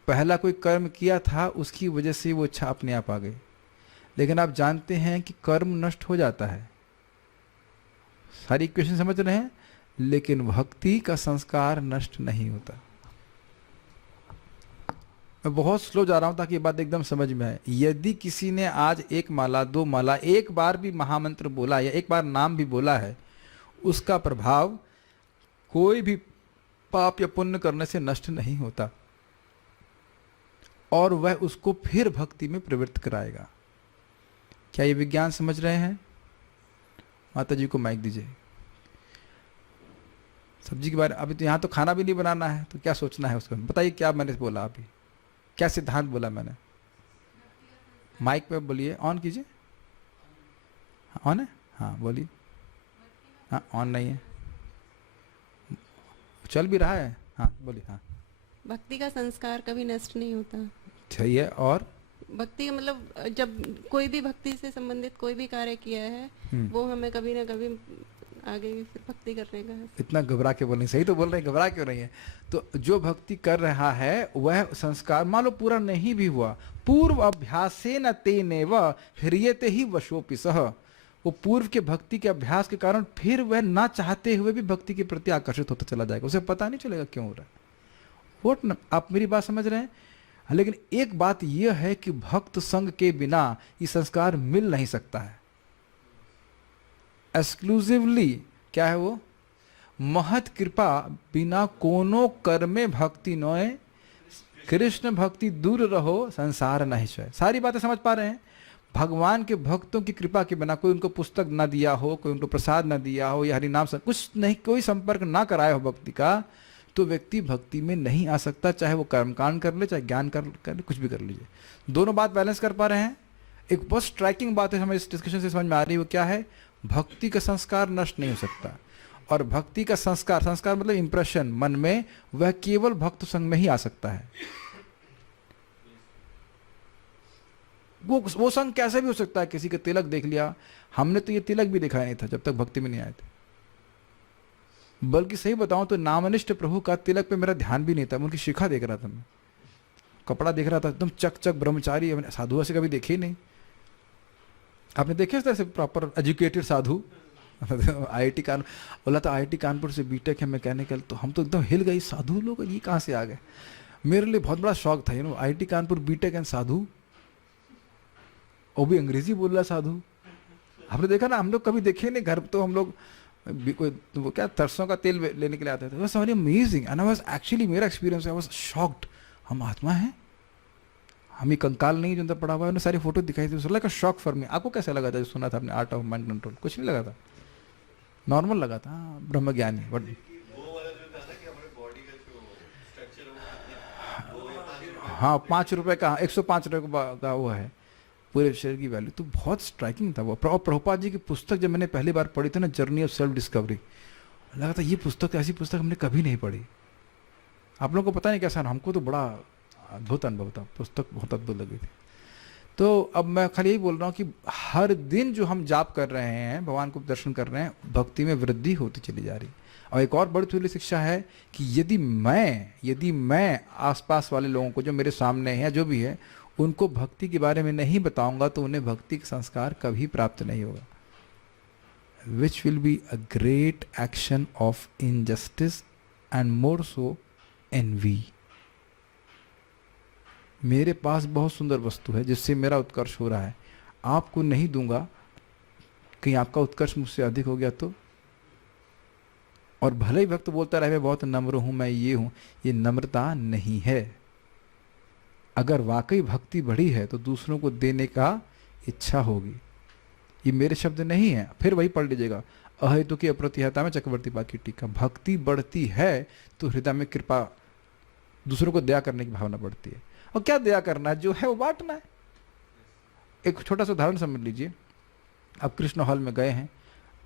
पहला कोई कर्म किया था, उसकी वजह से वो इच्छा अपने आप आ गई। लेकिन आप जानते हैं कि कर्म नष्ट हो जाता है, सारी इक्वेशन समझ रहे हैं, लेकिन भक्ति का संस्कार नष्ट नहीं होता। मैं बहुत स्लो जा रहा हूं ताकि ये बात एकदम समझ में आए। यदि किसी ने आज 1 माला 2 माला, एक बार भी महामंत्र बोला या एक बार नाम भी बोला है, उसका प्रभाव कोई भी पाप या पुण्य करने से नष्ट नहीं होता, और वह उसको फिर भक्ति में प्रवृत्त कराएगा। क्या ये विज्ञान समझ रहे हैं? माता जी को माइक दीजिए। सब्जी के बारे, अभी तो यहाँ तो खाना भी नहीं बनाना है, तो क्या सोचना है उसको? बताइए क्या मैंने बोला, अभी क्या सिद्धांत बोला मैंने? माइक पे बोलिए, ऑन कीजिए। ऑन है? हाँ बोलिए। हाँ ऑन नहीं है, चल भी रहा है। हाँ बोलिए। हाँ, भक्ति का संस्कार कभी नष्ट नहीं होता। सही है। और भक्ति का मतलब जब कोई भी भक्ति से संबंधित कोई भी कार्य किया है, वो हमें कभी ना कभी आगे भी फिर भक्ति करने का। इतना घबरा के बोल रही, सही तो बोल रहे हैं, घबरा क्यों रही है? तो जो भक्ति कर रहा है वह संस्कार मान लो पूरा नहीं भी हुआ, पूर्व अभ्यासेन तेनेव ह्रियते ही वशोपि सह, वो पूर्व के भक्ति के अभ्यास के कारण फिर वह ना चाहते हुए भी भक्ति के प्रति आकर्षित होता चला जाएगा, उसे पता नहीं चलेगा क्यों हो रहा है। वोट, आप मेरी बात समझ रहे हैं? लेकिन एक बात यह है कि भक्त संग के बिना ये संस्कार मिल नहीं सकता है। एक्सक्लूसिवली क्या है वो? महत कृपा बिना कोनो कर्मे भक्ति नोए, कृष्ण भक्ति दूर रहो संसार नहीं छोए। सारी बातें समझ पा रहे हैं? भगवान के भक्तों की कृपा के बिना, कोई उनको पुस्तक ना दिया हो, कोई उनको प्रसाद ना दिया हो, या हरिनाम से कुछ नहीं, कोई संपर्क ना कराया हो भक्ति का, तो व्यक्ति भक्ति में नहीं आ सकता, चाहे वो कर्मकांड कर ले, चाहे ज्ञान कर ले, कुछ भी कर लीजिए। दोनों बात बैलेंस कर पा रहे हैं? एक बहुत स्ट्राइकिंग बात है, हमें इस डिस्कशन से समझ में आ रही है, वो क्या है? भक्ति का संस्कार नष्ट नहीं हो सकता, और भक्ति का संस्कार, संस्कार मतलब इंप्रेशन मन में, वह केवल भक्त संग में ही आ सकता है। वो संग कैसे भी हो सकता है? किसी का तिलक देख लिया, हमने तो ये तिलक भी दिखाया नहीं था जब तक भक्ति में नहीं आए थे, बल्कि सही बताऊं तो नामनिष्ठ प्रभु का तिलक पे मेरा ध्यान भी नहीं था, मैं उनकी शिखा देख रहा था, मैं कपड़ा देख रहा था, एकदम चक चक ब्रह्मचारी, साधु से कभी देखे ही नहीं। आपने देखे इस तरह से प्रॉपर एजुकेटेड साधु? आईआईटी कानपुर बोला था, आईआईटी कानपुर से बीटेक है मैकेनिकल, तो हम तो एकदम हिल गए, साधु लोग ये कहाँ से आ गए? मेरे लिए बहुत बड़ा शौक था, आईआईटी कानपुर बीटेक एंड साधु, वो भी अंग्रेजी बोल रहा साधु। आपने देखा ना, हम लोग कभी देखे नहीं, घर तो हम लोग कोई वो क्या सरसों का तेल लेने के लिए आते थे, was very amazing and I was actually, मेरा एक्सपीरियंस आई वाज शॉक्ड, हम आत्मा हैं, हम ही कंकाल नहीं जो अंदर पड़ा हुआ है। सारी फोटो दिखाई थी, like a shock for me. आपको कैसा लगा था जो सुना था आपने आर्ट ऑफ माइंड कंट्रोल? कुछ नहीं लगा था, नॉर्मल लगा था, ब्रह्म ज्ञानी। बट हाँ, 5 रुपए का, 105 रुपए का वो है पूरे शरीर की वैल्यू, तो बहुत स्ट्राइकिंग था वो। और प्रभुपाद जी की पुस्तक जब मैंने पहली बार पढ़ी थी ना, जर्नी ऑफ सेल्फ डिस्कवरी, लगा था ये पुस्तक, ऐसी पुस्तक हमने कभी नहीं पढ़ी। आप लोगों को पता नहीं कैसा, हमको तो बड़ा अद्भुत अनुभव था, पुस्तक बहुत अद्भुत लगी थी। तो अब मैं खाली यही बोल रहा हूँ कि हर दिन जो हम जाप कर रहे हैं, भगवान को दर्शन कर रहे हैं, भक्ति में वृद्धि होती चली जा रही। और एक और बड़ी थोड़ी शिक्षा है कि यदि मैं आसपास वाले लोगों को, जो मेरे सामने है, जो भी है, उनको भक्ति के बारे में नहीं बताऊंगा, तो उन्हें भक्ति का संस्कार कभी प्राप्त नहीं होगा, which will be a great action of injustice and more so envy. मेरे पास बहुत सुंदर वस्तु है जिससे मेरा उत्कर्ष हो रहा है, आपको नहीं दूंगा, कहीं आपका उत्कर्ष मुझसे अधिक हो गया तो? और भले ही भक्त बोलता रहे मैं बहुत नम्र हूं, मैं ये हूं, ये नम्रता नहीं है। अगर वाकई भक्ति बढ़ी है तो दूसरों को देने का इच्छा होगी। ये मेरे शब्द नहीं है, फिर वही पढ़ लीजिएगा, अहेतु की अप्रतिहता में चक्रवर्ती पाद की टीका। भक्ति बढ़ती है तो हृदय में कृपा, दूसरों को दया करने की भावना बढ़ती है। और क्या दया करना है? जो है वो बांटना है। एक छोटा सा उदाहरण समझ लीजिए, अब कृष्ण हॉल में गए हैं,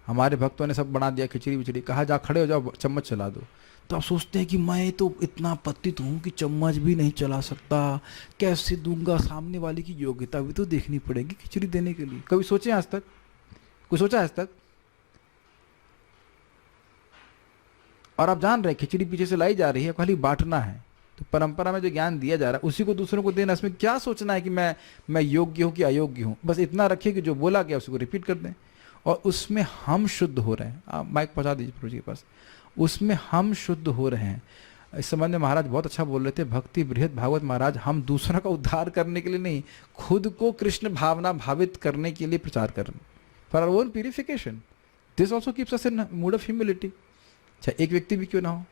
हमारे भक्तों ने सब बना दिया खिचड़ी विचड़ी, कहा जा खड़े हो जाओ, चम्मच चला दो। तो आप सोचते हैं कि मैं तो इतना पतित हूँ कि चम्मच भी नहीं चला सकता, कैसे दूंगा, सामने वाले की योग्यता भी तो देखनी पड़ेगी खिचड़ी देने के लिए। कभी सोचे आज तक? कुछ सोचा आज तक? और आप जान रहे हैं खिचड़ी पीछे से लाई जा रही है, खाली बांटना है। तो परंपरा में जो ज्ञान दिया जा रहा है उसी को दूसरों को देना, इसमें क्या सोचना है कि मैं योग्य हूँ कि अयोग्य हूँ। बस इतना रखिए कि जो बोला गया उसी को रिपीट कर दें, और उसमें हम शुद्ध हो रहे हैं। आप माइक पहुँचा दीजिए प्रभु जी के पास। उसमें हम शुद्ध हो रहे हैं। इस संबंध में महाराज बहुत अच्छा बोल रहे थे, भक्ति बृहद भागवत महाराज, हम दूसरों का उद्धार करने के लिए नहीं, खुद को कृष्ण भावना भावित करने के लिए प्रचार कर रहे हैं, for our own purification. This also keeps us in mood of humility. अच्छा, एक व्यक्ति भी क्यों ना हो।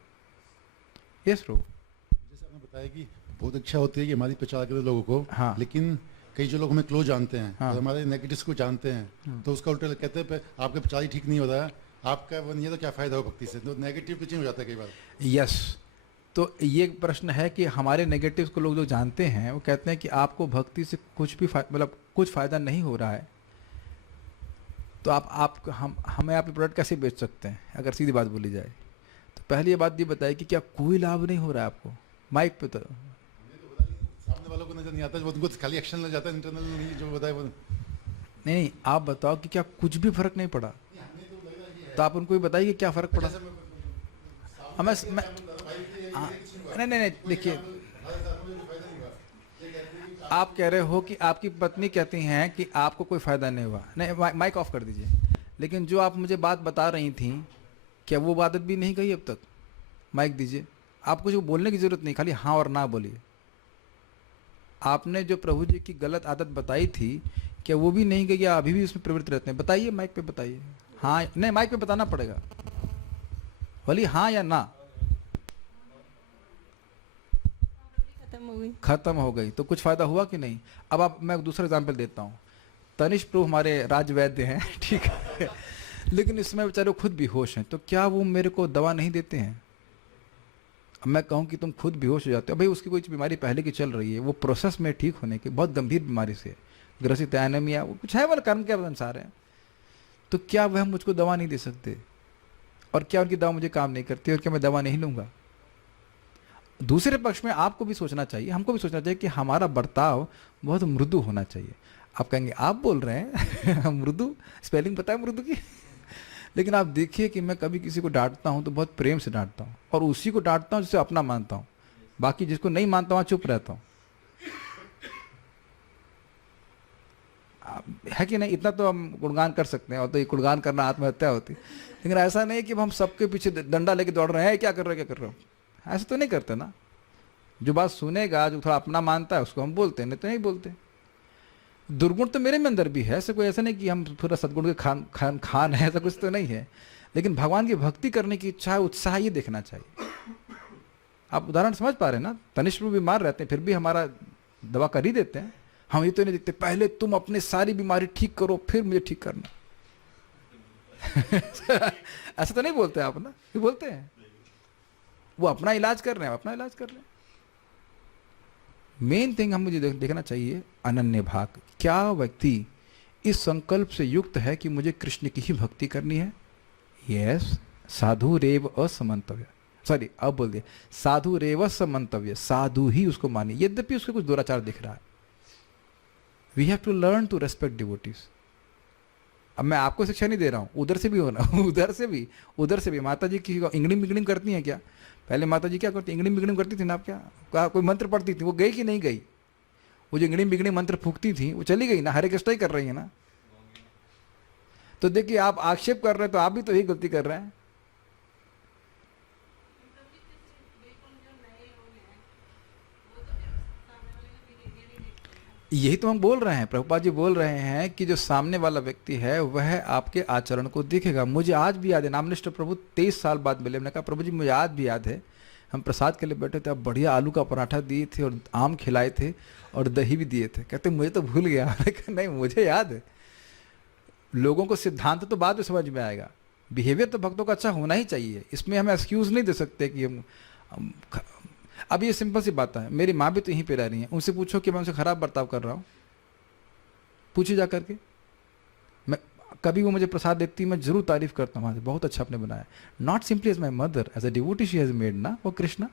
Yes pro. जैसे आपने बताया कि बहुत इच्छा होती है कि हमारी प्रचार करें लोगों को, हाँ। लेकिन कई जो लोग हमें क्लोज जानते हैं, हाँ। और हमारे नेगेटिव्स को जानते हैं, तो उसका उल्टा कहते हैं आपका प्रचार ही ठीक नहीं हो रहा है, आपका वो नहीं है तो क्या फायदा हो भक्ति से। तो नेगेटिव पिचिंग हो जाता है कई बार। यस, तो ये प्रश्न है कि हमारे नेगेटिव्स को लोग जो जानते हैं वो कहते हैं कि आपको भक्ति से कुछ भी मतलब कुछ फ़ायदा नहीं हो रहा है, तो हमें आपके प्रोडक्ट कैसे बेच सकते हैं, अगर सीधी बात बोली जाए तो। पहली ये बात ये बताइए कि क्या कोई लाभ नहीं हो रहा है आपको। माइक पे तो सामने वालों को नजर नहीं आता, वो उनको खाली एक्शन लग जाता है, इंटरनल नहीं जो बताए वो। नहीं, आप बताओ कि क्या कुछ भी फर्क नहीं पड़ा, तो आप उनको भी बताइए क्या फ़र्क पड़ा। हमें नहीं, देखिए, आप कह रहे हो कि आपकी पत्नी कहती हैं कि आपको कोई फ़ायदा नहीं हुआ। नहीं, माइक ऑफ कर दीजिए। लेकिन जो आप मुझे बात बता रही थी, क्या वो आदत भी नहीं कही अब तक? माइक दीजिए। आपको जो बोलने की ज़रूरत नहीं, खाली हाँ और ना बोलिए। आपने जो प्रभु जी की गलत आदत बताई थी, क्या वो भी नहीं गई, या अभी भी उसमें प्रवृत्त रहते हैं? बताइए, माइक पे बताइए। हाँ, नहीं, माइक पे बताना पड़ेगा, बोलिए हाँ या ना। खत्म हो गई, तो कुछ फ़ायदा हुआ कि नहीं? अब आप, मैं दूसरा एग्जाम्पल देता हूँ। तनिष्क प्रभु हमारे राजवैद्य हैं, ठीक है, लेकिन इसमें बेचारे खुद बेहोश हैं, तो क्या वो मेरे को दवा नहीं देते हैं? अब मैं कहूँ कि तुम खुद बेहोश हो जाते हो, भाई उसकी कोई बीमारी पहले की चल रही है, वो प्रोसेस में ठीक होने की, बहुत गंभीर बीमारी से ग्रसित है, एनीमिया, वो कुछ है, वाला कर्म के अनुसार है, तो क्या वह मुझको दवा नहीं दे सकते? और क्या उनकी दवा मुझे काम नहीं करती, और क्या मैं दवा नहीं लूँगा? दूसरे पक्ष में आपको भी सोचना चाहिए, हमको भी सोचना चाहिए कि हमारा बर्ताव बहुत मृदु होना चाहिए। आप कहेंगे आप बोल रहे हैं मृदु, स्पेलिंग पता है मृदु की? लेकिन आप देखिए कि मैं कभी किसी को डांटता हूं तो बहुत प्रेम से डांटता हूं, और उसी को डांटता हूं जिसे अपना मानता हूं, बाकी जिसको नहीं मानता वहां चुप रहता हूं। है कि नहीं? इतना तो हम गुणगान कर सकते हैं, और तो ये गुणगान करना आत्महत्या होती। लेकिन ऐसा नहीं कि हम सबके पीछे डंडा लेके दौड़ रहे हैं, क्या कर रहे हो क्या कर रहे हो, ऐसा तो नहीं करते ना। जो बात सुनेगा, जो थोड़ा अपना मानता है, उसको हम बोलते हैं, नहीं तो नहीं बोलते। दुर्गुण तो मेरे में अंदर भी है, ऐसा कोई ऐसा नहीं कि हम पूरा सदगुण के खान है, ऐसा कुछ तो नहीं है। लेकिन भगवान की भक्ति करने की इच्छा, उत्साह, ये देखना चाहिए। आप उदाहरण समझ पा रहे हैं ना? तनिष्क भी बीमार रहते हैं, फिर भी हमारा दवा कर ही देते हैं। हम ये तो नहीं देखते पहले तुम अपने सारी बीमारी ठीक करो फिर मुझे ठीक करना ऐसा तो नहीं बोलते आप ना, ये बोलते हैं। वो अपना इलाज कर रहे हैं, अपना इलाज कर रहे हैं। मेन थिंग हम मुझे देखना चाहिए अनन्य भाग। क्या व्यक्ति इस संकल्प से युक्त है कि मुझे कृष्ण की ही भक्ति करनी है? यस, साधु रेव असमंतव्य, सॉरी अब बोल दिया, साधु रेव समंतव्य, साधु ही उसको मानिए, यद्यपि उसके कुछ दुराचार दिख रहा है। We have to learn to respect devotees. अब मैं आपको शिक्षा नहीं दे रहा हूँ, उधर से भी होना उधर से भी माता जी की इंगड़िम बिगड़िम करती हैं क्या? पहले माता जी क्या करती, इंगड़िम बिगड़िम करती थी ना। आप क्या कोई मंत्र पढ़ती थी, वो गई कि नहीं गई? वो जो इंगड़िम बिगड़िम मंत्र फूकती थी वो चली गई ना, हरे कृष्ण ही कर रही है ना। तो देखिए, आप आक्षेप कर रहे हैं तो आप भी तो यही गलती कर रहे हैं। यही तो हम बोल रहे हैं, प्रभुपाद जी बोल रहे हैं कि जो सामने वाला व्यक्ति है वह आपके आचरण को देखेगा। मुझे आज भी याद है, नामनिष्ठ प्रभु 23 साल बाद मिले, मैंने कहा प्रभु जी मुझे आज भी याद है, हम प्रसाद के लिए बैठे थे, आप बढ़िया आलू का पराठा दिए थे और आम खिलाए थे और दही भी दिए थे। कहते मुझे तो भूल गया। मैंने कहा नहीं, मुझे याद है। लोगों को सिद्धांत तो बाद में समझ में आएगा, बिहेवियर तो भक्तों का अच्छा होना ही चाहिए, इसमें हम एक्सक्यूज़ नहीं दे सकते कि हम अब ये सिंपल सी बात है। मेरी माँ भी तो यहीं पे रह रही हैं, उनसे पूछो कि मैं उनसे खराब बर्ताव कर रहा हूँ, पूछिए जा करके। मैं कभी वो मुझे प्रसाद देती, मैं जरूर तारीफ करता हूँ, बहुत अच्छा आपने बनाया। Not simply as my mother, as a devotee she has made ना वो कृष्णा।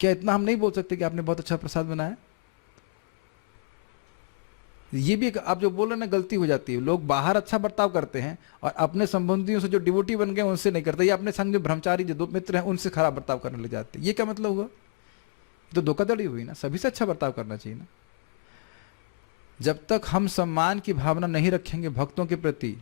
क्या इतना हम नहीं बोल सकते कि आपने बहुत अच्छा प्रसाद बनाया? ये भी एक आप जो बोल रहे हैं ना, गलती हो जाती है। लोग बाहर अच्छा बर्ताव करते हैं और अपने संबंधियों से जो डिवोटी बन गए उनसे नहीं करते, या अपने संग जो ब्रह्मचारी जो दो मित्र हैं उनसे खराब बर्ताव करने लग जाते हैं। ये क्या मतलब हुआ? तो धोखाधड़ी हुई ना। सभी से अच्छा बर्ताव करना चाहिए ना। जब तक हम सम्मान की भावना नहीं रखेंगे भक्तों के प्रति,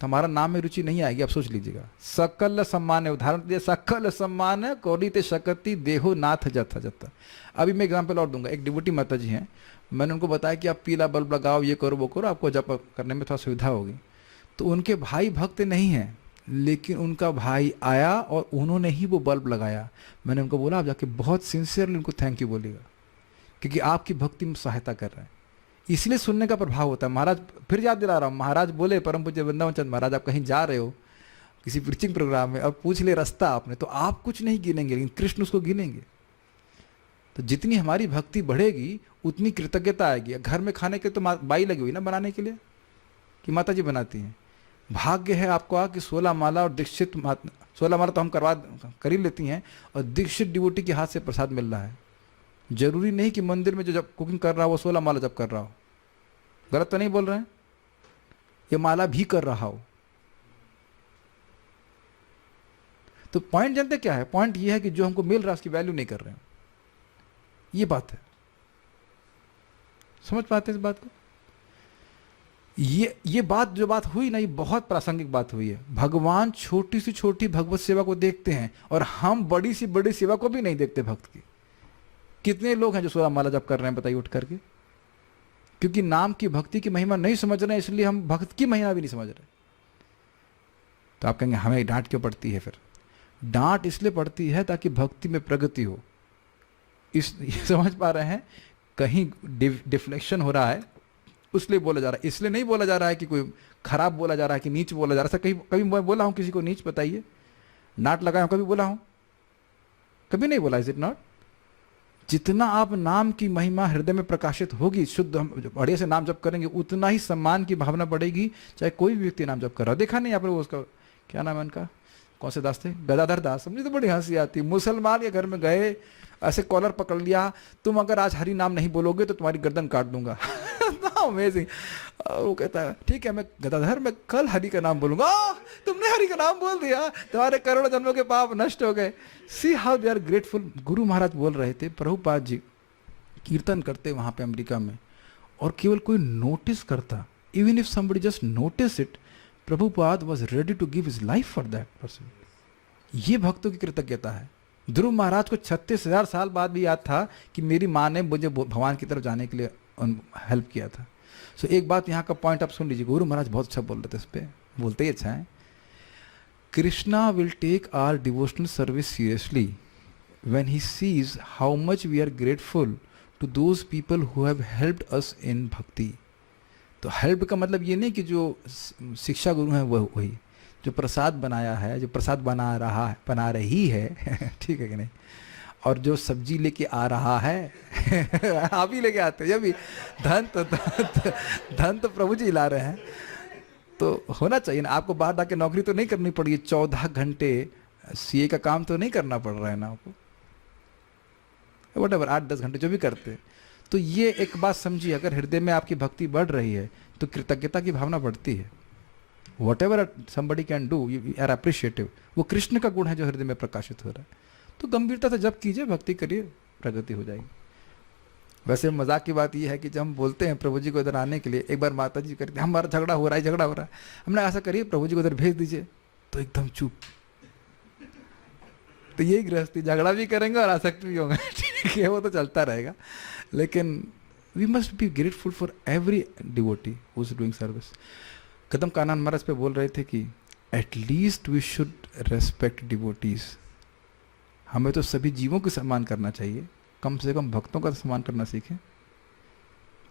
तो हमारा नाम में रुचि नहीं आएगी। आप सोच लीजिएगा, सकल सम्मान है, उदाहरण दिया, सकल सम्मान है कौलिते शकति देहो नाथ जथा जथा। अभी मैं एग्जाम्पल और दूंगा। एक डिवोटी माता जी हैं, मैंने उनको बताया कि आप पीला बल्ब लगाओ, ये करो वो करो, आपको जप करने में थोड़ा सुविधा होगी। तो उनके भाई भक्त नहीं हैं, लेकिन उनका भाई आया और उन्होंने ही वो बल्ब लगाया। मैंने उनको बोला आप जाके बहुत सिंसियरली उनको थैंक यू बोलिएगा, क्योंकि आपकी भक्ति में सहायता कर रहे हैं। इसलिए सुनने का प्रभाव होता है। महाराज, फिर याद दिला रहा हूँ, महाराज बोले, परम पूज्य वृंदावन चंद महाराज, आप कहीं जा रहे हो किसी प्रीचिंग प्रोग्राम में और पूछ ले रास्ता आपने, तो आप कुछ नहीं गिनेंगे, लेकिन कृष्ण उसको गिनेंगे। तो जितनी हमारी भक्ति बढ़ेगी उतनी कृतज्ञता आएगी। घर में खाने के तो बाई लगी हुई ना बनाने के लिए, कि माता जी बनाती हैं। भाग्य है आपका कि 16 माला और दीक्षित 16 माला तो हम कर ही लेती हैं, और दीक्षित डिवोटी के हाथ से प्रसाद मिल रहा है। जरूरी नहीं कि मंदिर में जो जब कुकिंग कर रहा हो वो 16 माला जब कर रहा हो। गलत तो नहीं बोल रहे हैं? ये माला भी कर रहा हो। तो पॉइंट जानते क्या है? पॉइंट ये है कि जो हमको मिल रहा है उसकी वैल्यू नहीं कर रहे हैं। ये बात है। समझ पाते हैं इस बात को? ये बात जो बात हुई ना, ये बहुत प्रासंगिक बात हुई है। भगवान छोटी से छोटी भगवत सेवा को देखते हैं और हम बड़ी सी बड़ी सेवा को भी नहीं देखते भक्त की। कितने लोग हैं जो 16 माला जप कर रहे हैं बताइए उठ करके? क्योंकि नाम की भक्ति की महिमा नहीं समझ रहे हैं, इसलिए हम भक्त की महिमा भी नहीं समझ रहे। तो आप कहेंगे हमें डांट क्यों पड़ती है? फिर डांट इसलिए पड़ती है ताकि भक्ति में प्रगति हो। समझ पा रहे हैं? कहीं डिफ्लेक्शन हो रहा है उसलिए बोला जा रहा है। इसलिए नहीं बोला जा रहा है कि कोई खराब बोला जा रहा है, कि नीच बोला जा रहा है। कहीं कभी मैं बोला हूं किसी को नीच? बताइए। नाट लगाया कभी बोला हूं? कभी नहीं बोला। Is it not? जितना आप नाम की महिमा हृदय में प्रकाशित होगी, शुद्ध हम बढ़िया से नाम जप करेंगे, उतना ही सम्मान की भावना बढ़ेगी, चाहे कोई भी व्यक्ति नाम जप कर रहा हो। देखा नहीं आपने वो, उसका क्या नाम है उनका, कौन से दास थे? गदाधर दास। समझे? तो बड़ी हंसी आती। मुसलमान के घर में गए, ऐसे कॉलर पकड़ लिया, तुम अगर आज हरि नाम नहीं बोलोगे तो तुम्हारी गर्दन काट दूंगा। अमेजिंग। वो कहता है ठीक है मैं गदाधर, मैं कल हरि का नाम बोलूंगा। तुमने हरि का नाम बोल दिया, तुम्हारे करोड़ों जन्मों के पाप नष्ट हो गए। See how they are grateful. Guru Maharaj बोल रहे थे, प्रभुपाद जी कीर्तन करते वहां पे अमेरिका में, और केवल कोई नोटिस करता, even if somebody just notice it, Prabhupada was ready to give his life for that person. ये भक्तों की कृतज्ञता है। ध्रुव महाराज को 36,000 साल बाद भी याद था कि मेरी माँ ने मुझे भगवान की तरफ जाने के लिए हेल्प किया था। सो एक बात यहाँ का पॉइंट आप सुन लीजिए। गुरु महाराज बहुत अच्छा बोल रहे थे, इस पर बोलते ही अच्छा है। Krishna will take our devotional service seriously when he sees how much we are grateful to those people who have helped us in bhakti. तो हेल्प का मतलब ये नहीं कि जो शिक्षा गुरु हैं वह वही, जो प्रसाद बनाया है, जो प्रसाद बना रही है ठीक है कि नहीं, और जो सब्जी लेके आ रहा है आप ही लेके आते हैं। जब भी धन तो प्रभु जी ला रहे हैं, तो होना चाहिए ना। आपको बाहर जाके नौकरी तो नहीं करनी पड़ी, 14 घंटे सीए का काम तो नहीं करना पड़ रहा है ना आपको, व्हाटएवर 8-10 घंटे जो भी करते हैं। तो ये एक बात समझिए, अगर हृदय में आपकी भक्ति बढ़ रही है तो कृतज्ञता की भावना बढ़ती है। Whatever somebody can do, you are appreciative। वो कृष्ण का गुण है जो हृदय में प्रकाशित हो रहा है। तो गंभीरता से जब कीजिए, भक्ति करिए, प्रगति हो जाएगी। वैसे मजाक की बात यह है कि जब हम बोलते हैं प्रभु जी को इधर आने के लिए, एक बार माता जी करते हमारा झगड़ा हो रहा है, हमने ऐसा करिए प्रभु जी को इधर भेज दीजिए, तो एकदम चुप। तो यही गृहस्थी, झगड़ा भी करेंगे और आसक्त भी होंगे ठीक है, वो तो चलता रहेगा। लेकिन we must be grateful for every devotee who is doing service. Kadam Kanan Maharaj पे बोल रहे थे कि at least we should respect devotees. हमें तो सभी जीवों को सम्मान करना चाहिए, कम से कम भक्तों का सम्मान करना सीखें।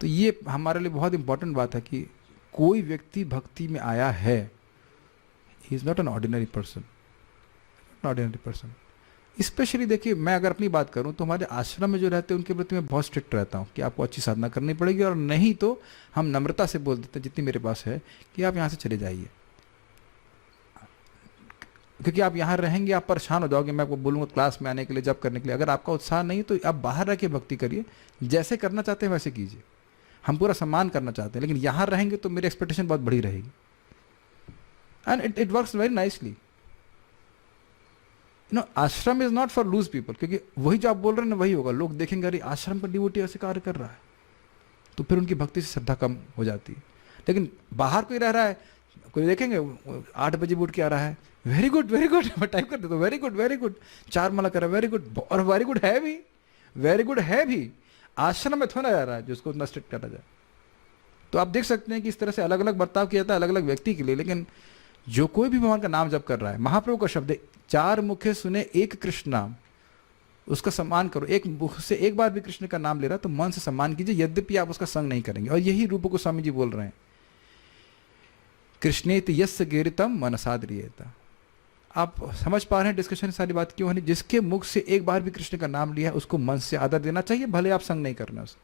तो ये हमारे लिए बहुत इंपॉर्टेंट बात है कि कोई व्यक्ति भक्ति में आया है, he is not an ordinary person, specially देखिए, मैं अगर अपनी बात करूं तो हमारे आश्रम में जो रहते हैं उनके प्रति मैं बहुत स्ट्रिक्ट रहता हूं कि आपको अच्छी साधना करनी पड़ेगी, और नहीं तो हम नम्रता से बोल देते हैं जितनी मेरे पास है कि आप यहाँ से चले जाइए, क्योंकि आप यहाँ रहेंगे आप परेशान हो जाओगे। मैं आपको बोलूँगा क्लास में आने के लिए, जब करने के लिए, अगर आपका उत्साह नहीं तो आप बाहर रह के भक्ति करिए, जैसे करना चाहते हैं वैसे कीजिए। हम पूरा सम्मान करना चाहते हैं, लेकिन यहाँ रहेंगे तो मेरी एक्सपेक्टेशन बहुत बड़ी रहेगी, and it works very nicely. Ashram is not for loose people, क्योंकि वही जो आप बोल रहे हैं ना वही होगा। लोग देखेंगे अरे आश्रम का डिवोटी ऐसे कार्य कर रहा है, तो फिर उनकी भक्ति से श्रद्धा कम हो जाती है। लेकिन बाहर कोई रह रहा है, कोई देखेंगे 8 बजे उठ के आ रहा है, वेरी गुड मैं टाइप कर देता हूँ, वेरी गुड 4 माला कर रहा है, वेरी गुड, और वेरी गुड है भी। आश्रम में थोड़ा जा रहा है जो उसको उतना स्ट्रिक्ट करा जाए। तो आप देख सकते हैं कि इस तरह से अलग अलग बर्ताव किया जाता है अलग अलग व्यक्ति के लिए। लेकिन जो कोई भी भगवान का नाम जप कर रहा है, महाप्रभु का शब्द है, 4 मुखे सुने एक कृष्ण नाम, उसका सम्मान करो। एक मुख से एक बार भी कृष्ण का नाम ले रहा है तो मन से सम्मान कीजिए, यद्यपि आप उसका संग नहीं करेंगे। और यही रूप गोस्वामी जी बोल रहे हैं, कृष्णेति यस्य गिरितम मनसाद्रियेत। आप समझ पा रहे हैं डिस्कशन सारी बात क्यों है? जिसके मुख से एक बार भी कृष्ण का नाम लिया है उसको मन से आदर देना चाहिए, भले आप संग नहीं करना उसको।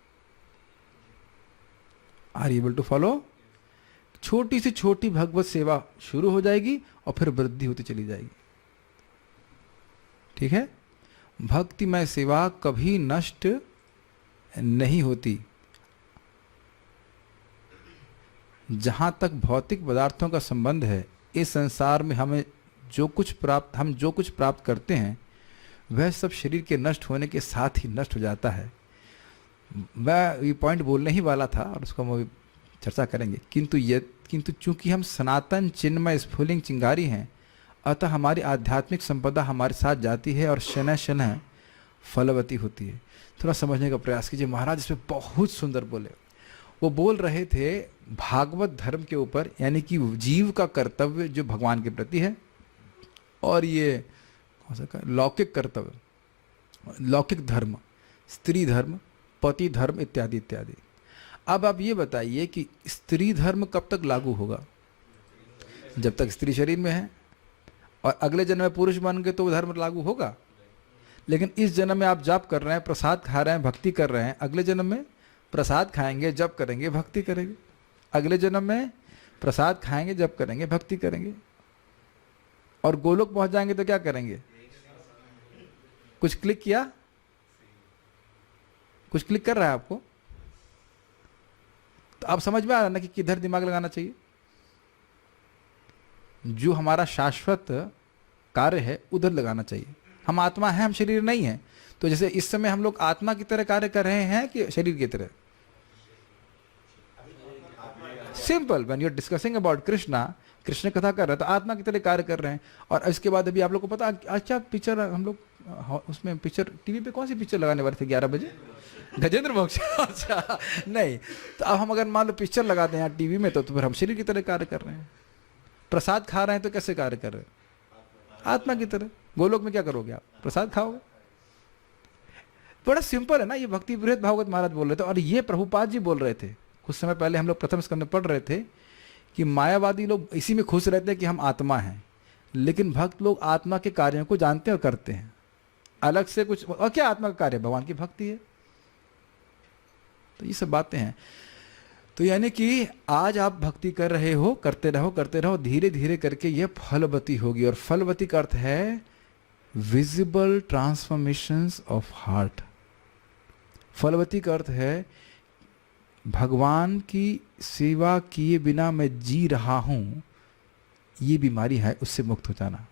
Are able to follow? छोटी से छोटी भगवत सेवा शुरू हो जाएगी और फिर वृद्धि होती चली जाएगी। ठीक है? भक्तिमय सेवा कभी नष्ट नहीं होती। जहां तक भौतिक पदार्थों का संबंध है, इस संसार में हम जो कुछ प्राप्त करते हैं वह सब शरीर के नष्ट होने के साथ ही नष्ट हो जाता है। मैं ये पॉइंट बोलने ही वाला था और उसको हम चर्चा करेंगे, किंतु चूंकि हम सनातन चिन्मय स्फुलिंग चिंगारी हैं, अतः हमारी आध्यात्मिक संपदा हमारे साथ जाती है और शनः शनः फलवती होती है। थोड़ा समझने का प्रयास कीजिए। महाराज इसमें बहुत सुंदर बोले। वो बोल रहे थे भागवत धर्म के ऊपर, यानी कि जीव का कर्तव्य जो भगवान के प्रति है, और ये कौन सा लौकिक कर्तव्य, लौकिक धर्म, स्त्री धर्म, पति धर्म इत्यादि इत्यादि। अब आप ये बताइए कि स्त्री धर्म कब तक लागू होगा? जब तक स्त्री शरीर में है। और अगले जन्म में पुरुष बन गए तो वो धर्म लागू होगा। लेकिन इस जन्म में आप जाप कर रहे हैं, प्रसाद खा रहे हैं, भक्ति कर रहे हैं, अगले जन्म में प्रसाद खाएंगे, जप करेंगे, भक्ति करेंगे। अगले जन्म में प्रसाद खाएंगे, जप करेंगे, भक्ति करेंगे, और गोलोक पहुंच जाएंगे तो क्या करेंगे? कुछ क्लिक किया? कुछ क्लिक कर रहा है आपको? तो आप समझ में आ रहा है ना कि किधर दिमाग लगाना चाहिए। जो हमारा शाश्वत कार्य है उधर लगाना चाहिए। हम आत्मा हैं, हम शरीर नहीं हैं। तो जैसे इस समय हम लोग आत्मा की तरह कार्य कर रहे हैं कि शरीर की तरह? Simple, when you are discussing about Krishna कथा कर रहे हैं तो आत्मा की तरह कार्य कर रहे हैं। और इसके बाद अभी आप लोग को पता, अच्छा पिक्चर हम लोग उसमें पिक्चर टीवी पे कौन सी पिक्चर लगाने वाले थे 11 बजे? गजेंद्र मोक्ष। अच्छा नहीं, तो अब हम अगर मान लो पिक्चर लगाते हैं टीवी में तो फिर हम शरीर की तरह कार्य कर रहे हैं। प्रसाद खा रहे हैं तो कैसे कार्य कर रहे हैं? आत्मा की तरह। गोलोक में क्या करोगे आप? प्रसाद खाओगे। बड़ा सिंपल है ना। ये भक्ति बृहद भागवत महाराज बोल रहे थे, और ये प्रभुपाद जी बोल रहे थे। कुछ समय पहले हम लोग प्रथम स्कंद में पढ़ रहे थे कि मायावादी लोग इसी में खुश रहते हैं कि हम आत्मा हैं, लेकिन भक्त लोग आत्मा के कार्यों को जानते हैं और करते हैं अलग से कुछ। और क्या आत्मा का कार्य? भगवान की भक्ति है। तो ये सब बातें हैं। तो यानी कि आज आप भक्ति कर रहे हो, करते रहो, धीरे धीरे करके ये फलवती होगी। और फलवती का अर्थ है विजिबल ट्रांसफॉर्मेशंस ऑफ हार्ट। फलवती का अर्थ है भगवान की सेवा किए बिना मैं जी रहा हूं, ये बीमारी है, उससे मुक्त हो जाना।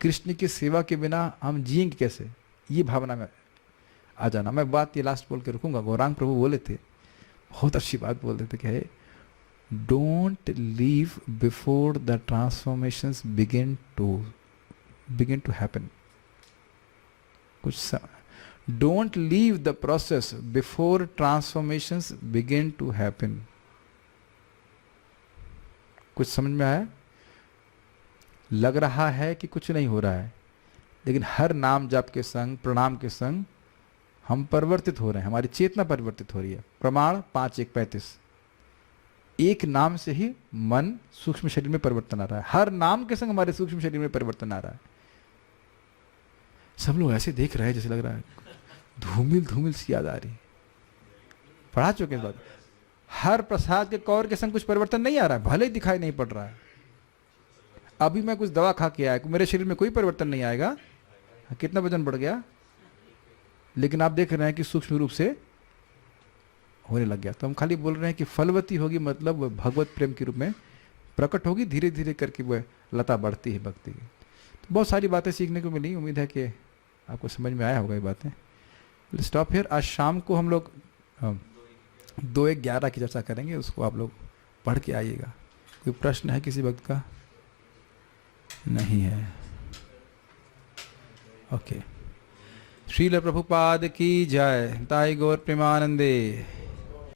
कृष्ण की सेवा के बिना हम जिएंगे कैसे, ये भावना में आ जाना। मैं बात ये लास्ट बोल के रुकूंगा। गौरांग प्रभु बोले थे, बहुत अच्छी बात बोल रहे थे, कि don't leave before the transformations begin to happen. Don't leave the process before transformations begin to happen. कुछ समझ में आया? लग रहा है कि कुछ नहीं हो रहा है, लेकिन हर नाम जाप के संग, प्रणाम के संग हम परिवर्तित हो रहे हैं, हमारी चेतना परिवर्तित हो रही है। प्रमाण 5:1:35। एक नाम से ही मन सूक्ष्म शरीर में परिवर्तन आ रहा है। हर नाम के संग हमारे सूक्ष्म शरीर में परिवर्तन आ रहा है। सब लोग ऐसे देख रहे हैं जैसे लग रहा है धूमिल धूमिल सी याद आ रही। पढ़ा चुके हैं इस बात। हर प्रसाद के कौर के संग कुछ परिवर्तन नहीं आ रहा है, भले ही दिखाई नहीं पड़ रहा है। अभी मैं कुछ दवा खा के आया, मेरे शरीर में कोई परिवर्तन नहीं आएगा, कितना वजन बढ़ गया, लेकिन आप देख रहे हैं कि सूक्ष्म रूप से होने लग गया। तो हम खाली बोल रहे हैं कि फलवती होगी, मतलब भगवत प्रेम के रूप में प्रकट होगी, धीरे धीरे करके वह लता बढ़ती है भक्ति की। तो बहुत सारी बातें सीखने को मिली, उम्मीद है कि आपको समझ में आया होगा ये बातें। Stop here. आज शाम को हम लोग 2:11 की चर्चा करेंगे, उसको आप लोग पढ़ के आइएगा। कोई प्रश्न है किसी वक्त का? नहीं है। ओके। श्रील प्रभुपाद की जय। ताई गौर प्रेमानंदे।